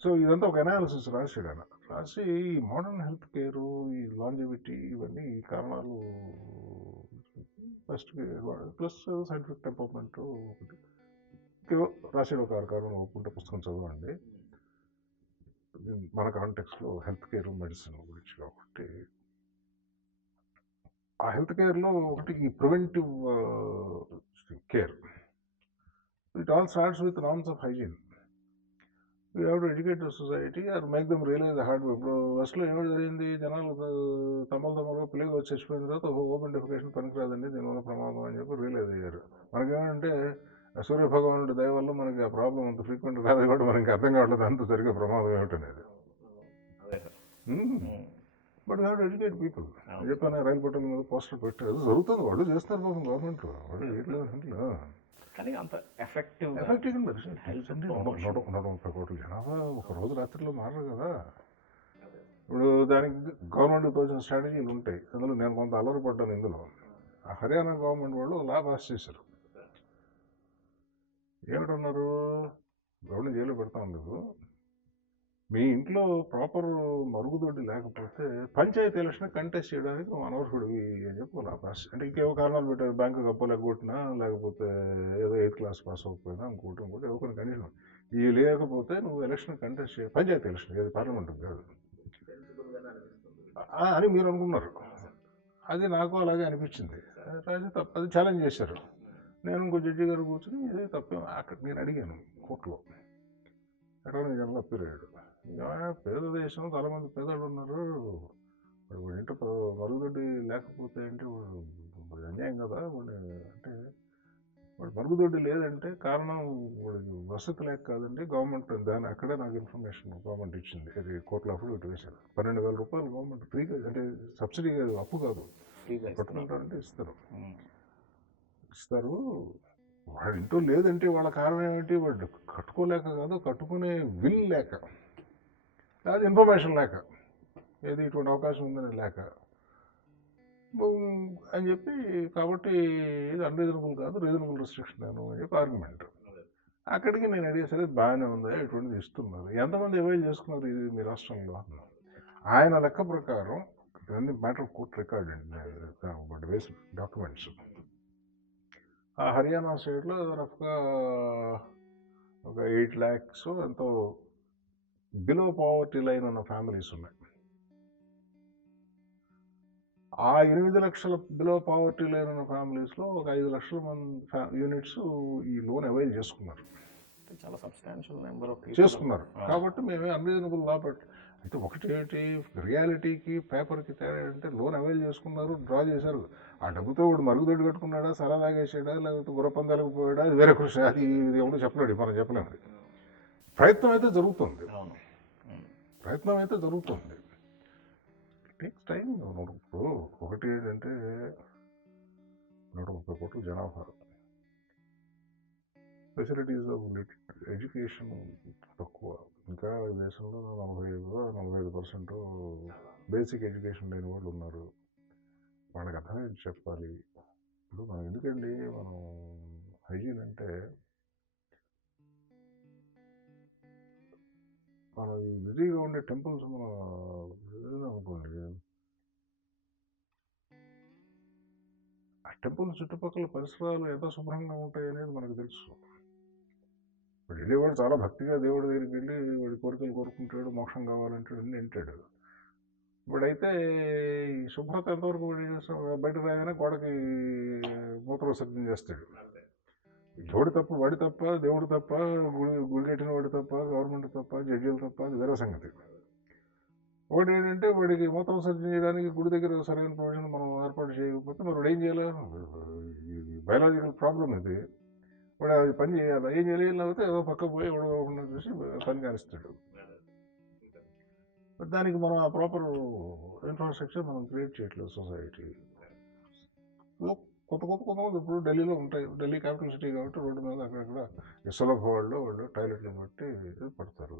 So ఇదంతా ఒక అనాలిసిస్ రాశాడు ఆయన. రాసి ఈ మోడర్న్ హెల్త్ కేరు, ఈ లాంజివిటీ, ఇవన్నీ ఈ కారణాలు ఫస్ట్ ప్లస్ సైంటిఫిక్ డెవలప్మెంట్ ఒకటి రాశాడు. ఒక 6 కారణాలు ఒప్పుకుంటే పుస్తకం చదవండి. మన కాంటెక్స్లో హెల్త్ కేర్, మెడిసిన్ గురించి కాబట్టి ఆ హెల్త్ కేర్లో ఒకటి ఈ preventive care. It all starts with norms of hygiene. You have to educate the society or make them realise hard. ఇప్పుడు వెస్ట్లో ఏమిటి జరిగింది, జనాలు తమలుగా పిల్లలు వచ్చి చచ్చిపోయిన తర్వాత ఓపెన్ డెఫికేషన్ పనికిరాదండి, దీనివల్ల ప్రమాదం అని చెప్పి రియలైజ్ అయ్యారు. మనకేమంటే సూర్య భగవానుడి దయ వల్ల మనకి ఆ ప్రాబ్లం అంత ఫ్రీక్వెంట్ కాదు కాబట్టి మనకి అర్థం కావట్లేదు అంత జరిగే ప్రమాదం ఏమిటనేది. But you have to educate people. చెప్పాను రైలు పట్టాల మీద పోస్టర్ పెట్టారు, జరుగుతుంది, వాళ్ళు చేస్తారు పాపం గవర్నమెంట్లో, వాళ్ళు చేయట్లేదు. కానీ అంత ఎఫెక్టివ్ 130 కోట్ల జనాభా ఒక రోజు రాత్రిలో మారరు కదా. ఇప్పుడు దానికి గవర్నమెంట్ తోచిన స్ట్రాటజీలు ఉంటాయి. అందులో నేను కొంత అలవరపడ్డాను. ఇందులో ఆ హర్యానా గవర్నమెంట్ వాళ్ళు లా పాస్ చేశారు. ఏమిటన్నారు, గవర్నమెంట్ జైల్లో పెడతా ఉండదు, మీ ఇంట్లో ప్రాపర్ మరుగుదొడ్డి లేకపోతే పంచాయతీ ఎలక్షన్ కంటెస్ట్ చేయడానికి అనర్హుడివి అని చెప్పి లా పాస్. అంటే ఇంకేవో కారణాలు పెట్టారు, బ్యాంకు అప్పలేకొట్టినా, లేకపోతే ఏదో 8th class పాస్ అవ్వకపోయినా, ఇంకోటి ఏవో కొన్ని కండిషన్ ఇవి లేకపోతే నువ్వు ఎలక్షన్ కంటెస్ట్ చేయ, పంచాయతీ ఎలక్షన్, ఏది పార్లమెంట్ కాదు అని మీరు అనుకున్నారు. అది నాకు అలాగే అనిపించింది. అది ఛాలెంజ్ చేశారు. నేను ఇంకో జడ్జి గారు కూర్చొని ఇది తప్పే, అక్కడ నేను అడిగాను కోర్టులో, అటార్నీ జనరల్ అప్పీల్ అయ్యాడు. పేద దేశం, చాలామంది పేదలు ఉన్నారు, వాడు ఇంట్లో మరుగుదొడ్డి లేకపోతే అంటే వాడు అన్యాయం కదా. వాడు అంటే వాడు మరుగుదొడ్డి లేదంటే కారణం వాడికి వసతి లేక కాదండి, గవర్నమెంట్ దాని అక్కడే నాకు ఇన్ఫర్మేషన్ గవర్నమెంట్ ఇచ్చింది. అది కోర్టులో అప్పుడు ఇటు వేశారు. 12,000 రూపాయలు గవర్నమెంట్ ఫ్రీగా, అంటే సబ్సిడీ కాదు, అప్పు కాదు, ఫ్రీగా ఇస్తున్నారు. పట్టుకుంటారంటే ఇస్తారు. ఉమ్. ఇస్తారు. వాడి ఇంట్లో లేదంటే వాళ్ళ కారణం ఏమిటి? వాడు కట్టుకోలేక కాదు, కట్టుకునే విల్ లేక, అది ఇన్ఫర్మేషన్ లేక, ఏది ఇటువంటి అవకాశం ఉందని లేక అని చెప్పి, కాబట్టి ఇది అన్రీజనబుల్ కాదు, రీజనబుల్ రిస్ట్రిక్షన్ అని చెప్పి ఆర్గ్యుమెంట్. అక్కడికి నేను అడిగే సరే బాగానే ఉంది, ఇటువంటిది ఇస్తున్నారు, ఎంతమంది అవైల్ చేసుకున్నారు ఇది మీ రాష్ట్రంలో అన్నారు. ఆయన లెక్క ప్రకారం ఇవన్నీ మ్యాటర్ కోర్ట్ రికార్డ్ అండి, వేసి డాక్యుమెంట్స్. ఆ హర్యానా స్టేట్లో రఫ్గా ఒక 8 lakhs ఎంతో బిలో పావర్టీ లైన్ ఉన్న ఫ్యామిలీస్ ఉన్నాయి. ఆ 8 లక్షల బిలో పావర్టీ లైన్ ఉన్న ఫ్యామిలీస్లో ఒక 5 లక్షల మంది యూనిట్స్ ఈ లోన్ అవైల్ చేసుకున్నారు. చాలా సబ్స్టాన్షియల్ నెంబర్ ఆఫ్ చేసుకున్నారు. కాబట్టి మేమే అన్రీజనబుల్ లా అయితే ఒకటి ఏంటి, రియాలిటీకి పేపర్కి తేడా అంటే లోన్ అవైల్ చేసుకున్నారు, డ్రా చేశారు. ఆ డబ్బుతో వాడు మరుగుదొడ్డి కట్టుకున్నాడా, సరా తాగేసాడా, లేకపోతే గుర్రపందాలకు పోయాడా, అది వేరే కృషి. అది ఎవరు చెప్పలేడు, మనం చెప్పలేము. ప్రయత్నం అయితే జరుగుతుంది, ప్రయత్నం అయితే జరుగుతుంది. Takes time. ఇప్పుడు ఒకటి ఏంటంటే 130 కోట్ల జనాభా, ఫెసిలిటీస్ ఆఫ్ ఎడ్యుకేషన్ తక్కువ. ఇంకా దేశంలో 45% బేసిక్ ఎడ్యుకేషన్ లేని వాళ్ళు ఉన్నారు. వాళ్ళకి అర్థమైంది చెప్పాలి. ఇప్పుడు మనం ఎందుకండి, మనం హైజీన్ అంటే మనం బిజీగా ఉండే టెంపుల్స్ మనం అనుకోండి, ఆ టెంపుల్ చుట్టుపక్కల పరిసరాలు ఎంత శుభ్రంగా ఉంటాయి అనేది మనకు తెలుసు. ఇప్పుడు వెళ్ళేవాడు చాలా భక్తిగా దేవుడి దగ్గరికి వెళ్ళి వాడి కోరికలు కోరుకుంటాడు, మోక్షం కావాలంటాడు, అన్నీ వింటాడు. ఇప్పుడైతే ఈ శుభ్రత ఎంతవరకు బయట రాగానే గోడకి మూత్ర విసర్జన చేస్తాడు. ఎవడు తప్ప, వాడి తప్ప, దేవుడు తప్ప, గుడి కట్టిన వాడి తప్ప, గవర్నమెంట్ తప్ప, జడ్జీలు తప్ప, అది వేరే సంగతి. ఒకటి ఏంటంటే వాడికి మూత్ర విసర్జన చేయడానికి గుడి దగ్గర సరైన ప్రొవిజన్ మనం ఏర్పాటు చేయకపోతే మరి వాడు ఏం చేయాలి? బయలాజికల్ ప్రాబ్లం ఇది. వాడు అది పని చేయాలి, ఏం చేయాలి? లేకపోతే ఏదో పక్క పోయి ఎవడో చూసి పని కానిస్తాడు. దానికి మనం ఆ ప్రాపర్ ఇన్ఫ్రాస్ట్రక్చర్ మనం క్రియేట్ చేయట్లేదు సొసైటీ. కొత్త ఇప్పుడు ఢిల్లీలో ఉంటాయి, ఢిల్లీ క్యాపిటల్ సిటీ కాబట్టి రోడ్డు మీద అక్కడక్కడ సులభ వాళ్ళు టాయిలెట్లు బట్టి పడతారు.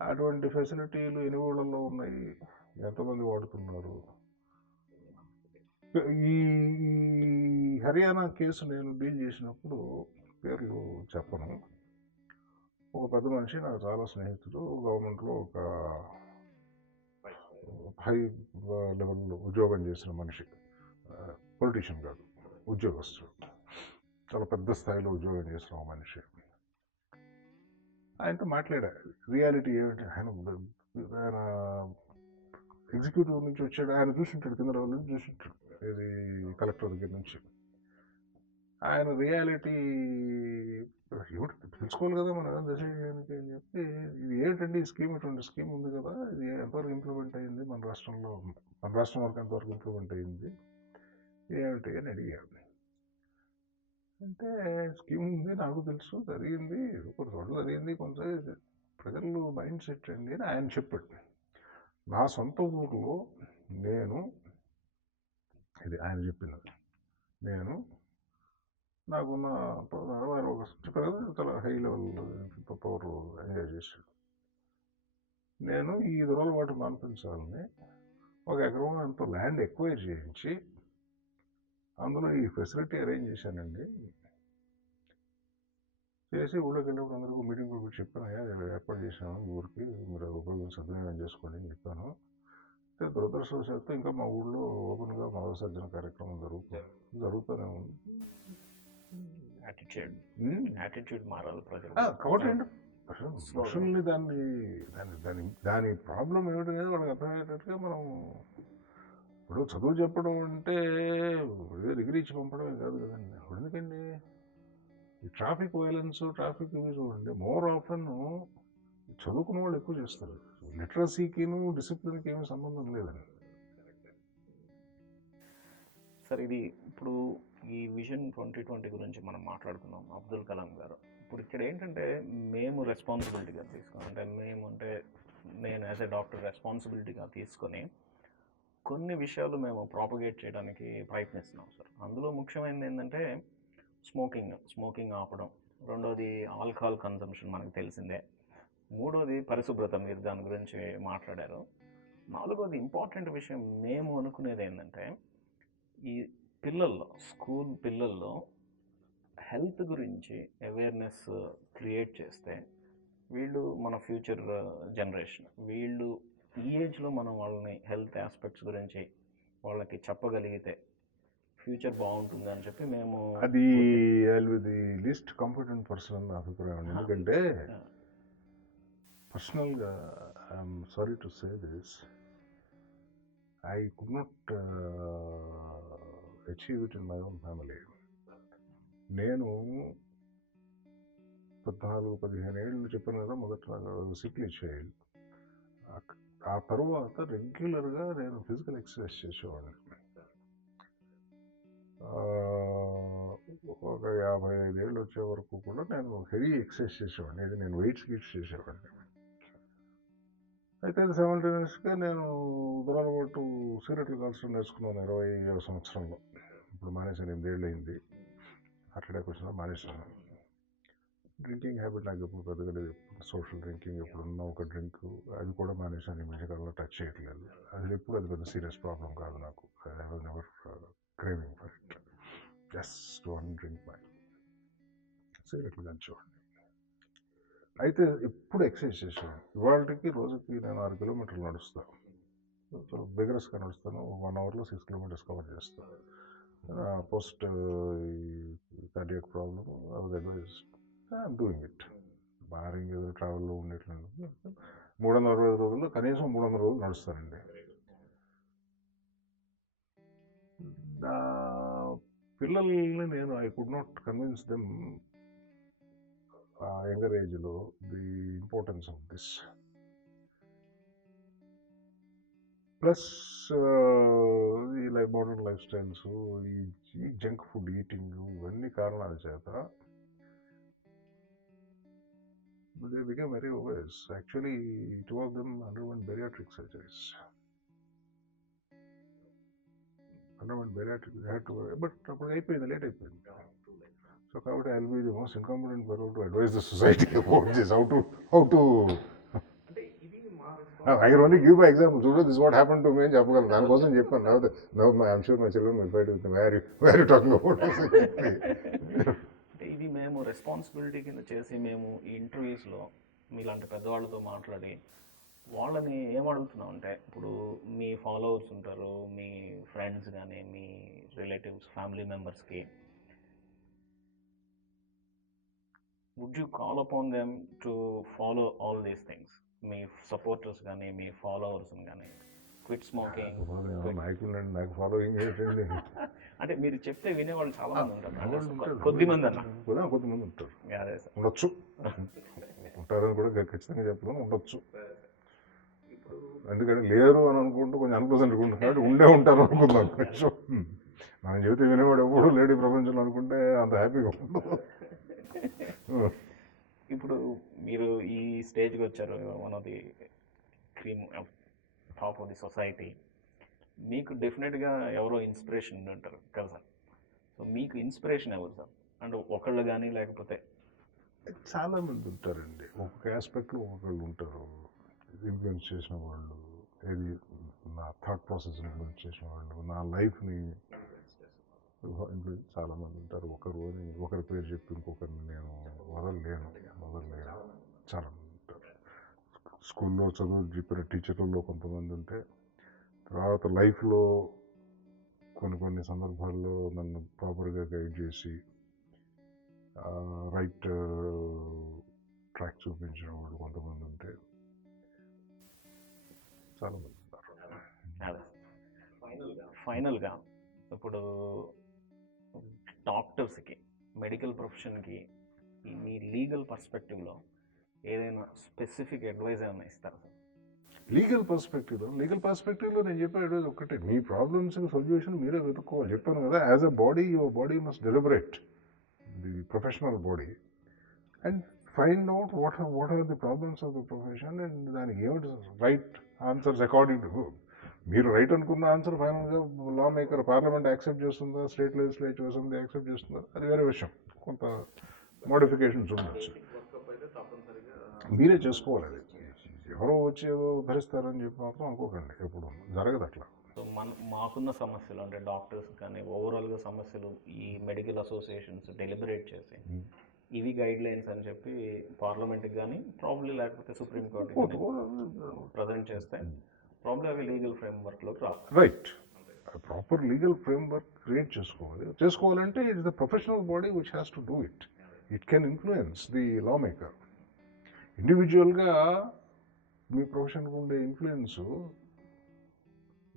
అటువంటి ఫెసిలిటీలు ఎన్ని ఊళ్ళల్లో ఉన్నాయి, ఎంతమంది వాడుతున్నారు? ఈ హర్యానా కేసు నేను డీల్ చేసినప్పుడు, పేర్లు చెప్పను, ఒక పెద్ద మనిషి నాకు చాలా స్నేహితుడు, గవర్నమెంట్లో ఒక హై లెవెల్లో ఉద్యోగం చేసిన మనిషి, పొలిటీషియన్ కాదు, ఉద్యోగస్తుడు, చాలా పెద్ద స్థాయిలో ఉద్యోగం చేసిన ఒక మనిషి. ఆయనతో మాట్లాడా, రియాలిటీ ఏమిటి. ఆయన ఎగ్జిక్యూటివ్ నుంచి వచ్చాడు, ఆయన చూసింటాడు, కింద లెవెల్ నుంచి చూసింటాడు, ఇది కలెక్టర్ దగ్గర నుంచి. ఆయన రియాలిటీ ఏమిటి తెలుసుకోవాలి కదా మనం దేశానికి అని చెప్పి, ఇది ఏంటండి ఈ స్కీమ్, ఇటువంటి స్కీమ్ ఉంది కదా, ఇది ఎంతవరకు ఇంప్లిమెంట్ అయ్యింది మన రాష్ట్రంలో, మన రాష్ట్రం వరకు ఎంతవరకు ఇంప్లిమెంట్ అయ్యింది ఏమిటి అని అడిగాడు. అంటే స్కీమ్ ఉంది, నాకు తెలుసు, జరిగింది, కొన్ని చోట్ల జరిగింది, కొంత ప్రజలు మైండ్ సెట్ అండి అని ఆయన చెప్పాడు. నా సొంత ఊర్లో నేను, ఇది ఆయన చెప్పినది, నేను నాకున్న ఒక చాలా హై లెవెల్ పవర్ ఎంజాయ్ చేశాడు. నేను ఈ దురలవాటు మాన్పించాలని 1 ఎకరం ఎంతో ల్యాండ్ ఎక్వైర్ చేయించి అందులో ఈ ఫెసిలిటీ అరేంజ్ చేశానండి. చేసి ఊళ్ళోకి వెళ్ళినప్పుడు అందరికీ మీటింగ్ కూడా చెప్పాను, అయ్యా ఏర్పాటు చేశాను ఈ ఊరికి, మీరు ఉపయోగించి సద్వినియోగం చేసుకోండి అని చెప్పాను. దురదృష్టవశాత్తు ఇంకా మా ఊళ్ళో ఓపెన్గా మల విసర్జన కార్యక్రమం జరుగుతూనే ఉంది. యాటిట్యూడ్ మారాలి ప్రజలు. కాబట్టి ఏంటి మనుషుల్ని దాని ప్రాబ్లం ఏమిటనేది వాళ్ళకి అర్థమయ్యేటట్టుగా మనం, ఇప్పుడు చదువు చెప్పడం అంటే డిగ్రీ ఇచ్చి పంపడమే కాదు కదండి. అప్పుడు ఎందుకండి ఈ ట్రాఫిక్ వైలెన్స్, ట్రాఫిక్ ఇవి చూడండి, మోర్ ఆఫెన్ చదువుకున్న వాళ్ళు ఎక్కువ చేస్తారు. లిటరసీకిను డిసిప్లిన్కి ఏమీ సంబంధం లేదండి. సార్, ఇది ఇప్పుడు ఈ విజన్ 2020 గురించి మనం మాట్లాడుకున్నాం, అబ్దుల్ కలాం గారు. ఇప్పుడు ఇక్కడ ఏంటంటే మేము రెస్పాన్సిబిలిటీగా తీసుకొని, అంటే మేము అంటే నేను యాజ్ ఎ డాక్టర్ రెస్పాన్సిబిలిటీగా తీసుకొని కొన్ని విషయాలు మేము ప్రాపగేట్ చేయడానికి ప్రయత్నిస్తున్నాం సార్. అందులో ముఖ్యమైనది ఏంటంటే స్మోకింగ్ ఆపడం. రెండోది ఆల్కహాల్ కన్సంప్షన్ మనకు తెలిసిందే. మూడోది పరిశుభ్రత, మీరు దాని గురించి మాట్లాడారు. నాలుగోది ఇంపార్టెంట్ విషయం మేము అనుకునేది ఏంటంటే ఈ స్కూల్ పిల్లల్లో హెల్త్ గురించి అవేర్నెస్ క్రియేట్ చేస్తే వీళ్ళు మన ఫ్యూచర్ జనరేషన్, వీళ్ళు ఈ ఏజ్లో మనం వాళ్ళని హెల్త్ ఆస్పెక్ట్స్ గురించి వాళ్ళకి చెప్పగలిగితే ఫ్యూచర్ బాగుంటుంది అని చెప్పి మేము అది ది లీస్ట్ కాంపిటెంట్ పర్సన్ నా అభిప్రాయం. ఎందుకంటే పర్సనల్గా I'm sorry to say this, I could not achieve it in my own family. నేను 14-15 ఏళ్ళు చెప్పాను కదా, మొదట సిక్లీ చైల్డ్. ఆ తర్వాత రెగ్యులర్గా నేను ఫిజికల్ ఎక్సర్సైజ్ చేసేవాడిని. ఒక 55 ఏళ్ళు వచ్చే వరకు కూడా నేను హెవీ ఎక్సర్సైజ్ చేసేవాడిని. ఇది నేను వెయిట్స్ చేసేవాడిని. అయితే సైమల్టేనియస్గా నేను దొరలబట్టు సిగరెట్లు కాల్చడం నేర్చుకున్నాను 20వ సంవత్సరంలో. ఇప్పుడు మానేశాను, 8 ఏళ్ళు అయింది. హార్ట్ అటాక్ వచ్చినా మానేశాను. డ్రింకింగ్ హ్యాబిట్ నాకు ఎప్పుడు పెద్దగా లేదు. సోషల్ డ్రింకింగ్ ఎప్పుడున్నా ఒక డ్రింక్, అది కూడా మానేశాను. ఈ మధ్యకాలంలో టచ్ చేయట్లేదు. అది పెద్ద సీరియస్ ప్రాబ్లం కాదు నాకు. I was never craving for it. Just one drink my సిగరెట్లు కంచేవాడిని. అయితే ఎప్పుడు ఎక్సర్సైజ్ చేసేవాడిని. ఇవాళకి రోజుకి నేను 6 కిలోమీటర్లు నడుస్తాను. బిగరస్గా నడుస్తాను. 1 అవర్లో 6 కిలోమీటర్స్ కవర్ చేస్తాను. Post cardiac problem, I was advised I'm doing it. Barring ఏదో ట్రావెల్లో ఉండేట్లు 365 రోజుల్లో కనీసం 300 రోజులు నడుస్తానండి. నా పిల్లల్ని నేను I could not convince them younger ఏజ్లో the importance of this. Plus ఈ మోడర్న్ లైఫ్ స్టైల్స్, ఈ జంక్ ఫుడ్ ఈటింగ్, ఇవన్నీ కారణాల చేత they became very obese. Actually, 2 of them underwent bariatric surgeries. They had to, but అప్పుడు అయిపోయింది, late అయిపోయింది. So కాబట్టి I will be the most incompetent person to advise the society about this, how to I can only give my example. So this is what happened to me అని చెప్పగలను. దానికోసం చెప్పాను. Now I'm sure my children will fight with me. Where are you talking about? ఇది మేము responsibility కింద చేసి మేము ఈ ఇంటర్వ్యూస్లో మీలాంటి పెద్దవాళ్ళతో మాట్లాడి వాళ్ళని ఏమడుగుతున్నాం అంటే, ఇప్పుడు మీ ఫాలోవర్స్ ఉంటారు, మీ ఫ్రెండ్స్ కానీ మీ రిలేటివ్స్, ఫ్యామిలీ మెంబర్స్కి would you call upon them to follow all these things? మీ సపోర్టర్స్ కానీ మీ ఫాలోవర్స్ కానీ క్విట్ స్మోకింగ్. నాకు ఫాలోయింగ్ ఏంటండి? అంటే మీరు చెప్తే వినేవాళ్ళు చాలా మంది ఉంటారు. కొద్దిమంది ఉంటారు, ఉండొచ్చు, ఉంటారని కూడా ఖచ్చితంగా చెప్పలేము, ఉండొచ్చు. ఎందుకంటే లేరు అని అనుకుంటూ కొంచెం 100% కాబట్టి ఉండే ఉంటారు అనుకుందాం. కొంచెం మనం చెబితే వినేవాడు ఎప్పుడు లేడీ ప్రపంచంలో అనుకుంటే అంత హ్యాపీగా ఉండదు. ఇప్పుడు మీరు ఈ స్టేజ్కి వచ్చారు, one of the cream top of the society. మీకు డెఫినెట్గా ఎవరో ఇన్స్పిరేషన్ ఉంటారు కదా సార్. సో మీకు ఇన్స్పిరేషన్ ఎవరు సార్? అంటే ఒకళ్ళు కానీ లేకపోతే చాలామంది ఉంటారండి. ఒక్కొక్క ఆస్పెక్ట్లో ఒక్కొక్కళ్ళు ఉంటారు. ఇన్ఫ్లుయెన్స్ చేసిన వాళ్ళు, ఏది నా థాట్ ప్రాసెస్ని ఇన్ఫ్లుయెన్స్ చేసిన వాళ్ళు, నా లైఫ్ని ఇన్ఫ్లుయెన్స్ చాలామంది ఉంటారు. ఒకరి పేరు చెప్పి ఇంకొకరిని నేను వదలలేను. చాలామంది ఉంటారు. స్కూల్లో చదువు చెప్పిన టీచర్లలో కొంతమంది ఉంటే, తర్వాత లైఫ్లో కొన్ని సందర్భాల్లో నన్ను ప్రాపర్గా గైడ్ చేసి రైట్ ట్రాక్ చూపించిన వాళ్ళు కొంతమంది ఉంటే చాలామంది ఉన్నారు. ఫైనల్గా ఇప్పుడు డాక్టర్స్కి, మెడికల్ ప్రొఫెషన్కి మీ లీగల్ పర్స్పెక్టివ్లో ఏదైనా స్పెసిఫిక్ అడ్వైజ్ ఏమైనా ఇస్తారా సార్? లీగల్ పర్స్పెక్టివ్లో నేను చెప్పే అడ్వైజ్ ఒక్కటే, మీ ప్రాబ్లమ్స్ సొల్యూషన్ మీరే వెతుక్కోవాలి. చెప్పాను కదా, as a body your body must deliberate, the professional body, and find out what are the problems of the profession, and దానికి ఏమిటి రైట్ ఆన్సర్స్ అకార్డింగ్ టు మీరు రైట్ అనుకున్న ఆన్సర్ ఫైనల్గా లా మేకర్ పార్లమెంట్ యాక్సెప్ట్ చేస్తుందా, state legislature assembly accept చేస్తుందా, అది వేరే విషయం. కొంత మోడిఫికేషన్స్ ఉండొచ్చు, మీరే చేసుకోవాలి. అది ఎవరో వచ్చి ఏదో భరిస్తారని చెప్పి మాత్రం అనుకోకండి, ఎప్పుడు జరగదు అట్లా. సో మాకున్న సమస్యలు అంటే డాక్టర్స్ కానీ ఓవరాల్గా సమస్యలు ఈ మెడికల్ అసోసియేషన్స్ డెలిబరేట్ చేసి ఇవి గైడ్ లైన్స్ అని చెప్పి పార్లమెంట్కి కానీ ప్రాబ్లీ లేకపోతే సుప్రీంకోర్టుకి కానీ ప్రజెంట్ చేస్తే ప్రాబ్లీ అవి లీగల్ ఫ్రేమ్వర్క్లోకి రావు. Right, proper legal framework create చేసుకోవాలంటే it is the professional body which has to do it. It can influence the law maker. ఇండివిజువల్గా మీ ప్రొఫెషన్కి ఉండే ఇన్ఫ్లుయెన్స్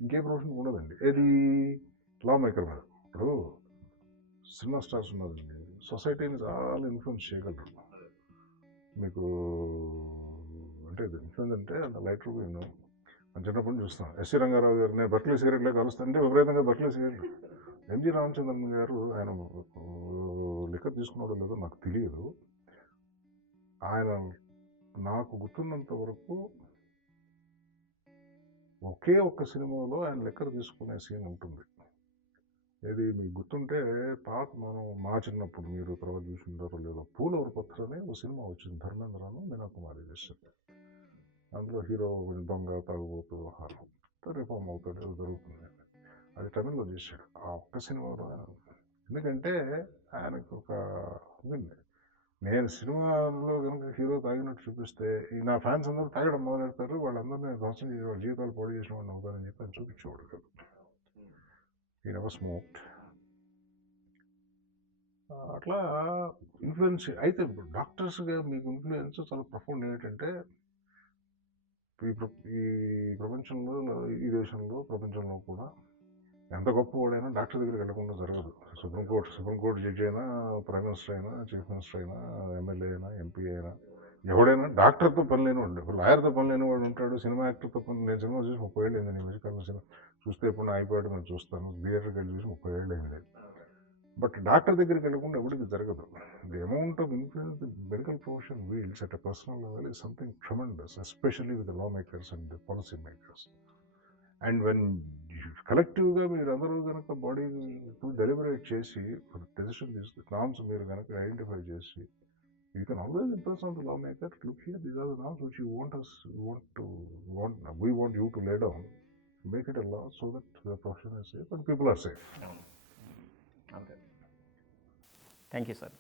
ఇంకే ప్రొఫెషన్కి ఉండదండి. ఏది లా మేకర్ మీద. ఇప్పుడు సినిమా స్టార్స్ ఉన్నారండి, సొసైటీని చాలా ఇన్ఫ్లుయెన్స్ చేయగలరు. మీకు అంటే ఇన్ఫ్లుయెన్స్ అంటే అంత లైట్ రూపీ మన చిన్నప్పుడు చూస్తాం. ఎస్సీ రంగారావు గారు నేను బర్క్లీ సిగరెట్లే కలుస్తుంటే విపరీతంగా బర్క్లీ సిగరెట్లు. ఎంజి రామచంద్రన్ గారు ఆయన లిక్కర్ తీసుకున్నాడో లేదో నాకు తెలియదు. ఆయన నాకు గుర్తున్నంత వరకు ఒకే ఒక్క సినిమాలో ఆయన లెక్కర్ తీసుకునే సీన్ ఉంటుంది. ఇది మీకు గుర్తుంటే మనం మా చిన్నప్పుడు, మీరు తర్వాత చూసింటారో లేదో, పూలవరు పత్ర అనే ఒక సినిమా వచ్చింది, ధర్మేంద్రను మీనా కుమారి చేసింది. అందులో హీరో దొంగ తాగుబోతు వ్యవహారం రిఫార్మ్ అవుతాడు, ఏదో జరుగుతుంది. అది తమిళ్లో చేశాడు ఆ ఒక్క సినిమాలో. ఎందుకంటే ఆయనకు ఒక నేను సినిమాలో కనుక హీరో తాగినట్టు చూపిస్తే నా ఫ్యాన్స్ అందరూ తాగడం మొదలెడతారు, వాళ్ళందరినీ ధ్వంసం చేసి వాళ్ళ జీవితాలు పాడు చేసిన వాడిని అవుతారని చెప్పి ఆయన చూపించేవాడు కదా. ఈ నెవర్ స్మోక్డ్. అట్లా ఇన్ఫ్లుయెన్స్ అయితే ఇప్పుడు డాక్టర్స్గా మీకు ఇన్ఫ్లుయెన్స్ చాలా ప్రొఫౌండ్. ఏంటంటే ఈ ప్రపంచంలో, ఈ దేశంలో, ప్రపంచంలో కూడా ఎంత గొప్పవాడైనా డాక్టర్ దగ్గరికి వెళ్ళకుండా జరగదు. సుప్రీంకోర్టు జడ్జి అయినా, ప్రైమ్ మినిస్టర్ అయినా, చీఫ్ మినిస్టర్ అయినా, ఎమ్మెల్యే అయినా, ఎంపీ అయినా, ఎవడైనా డాక్టర్తో పని లేనివాడు. ఇప్పుడు లాయర్తో పని లేనివాడు ఉంటాడు, సినిమా యాక్టర్తో పని. నేను సినిమా చూసి 30 ఏళ్ళు అయింది. నేను మ్యూజికల్ సినిమా చూస్తే ఎప్పుడు నా అయిపోయాడు నేను చూస్తాను, థియేటర్కి వెళ్ళి చూసి 30 ఏళ్ళు అయింది. బట్ డాక్టర్ దగ్గరికి వెళ్ళకుండా ఎవరికి జరగదు. The amount of influence the medical profession wields at a personal level is something tremendous, especially with the law makers and the policy makers. And when కలెక్టివ్గా మీరు అందరూ కనుక బాడీ డెలిబరేట్ చేసి డెసిషన్ తీసుకుని నామ్స్ మీరు కనుక ఐడెంటిఫై చేసి, you can always impress on the law maker. Look here, these are the norms which you want you to lay down, make it a law so that the profession is safe and people are safe. అంతే. Thank you sir.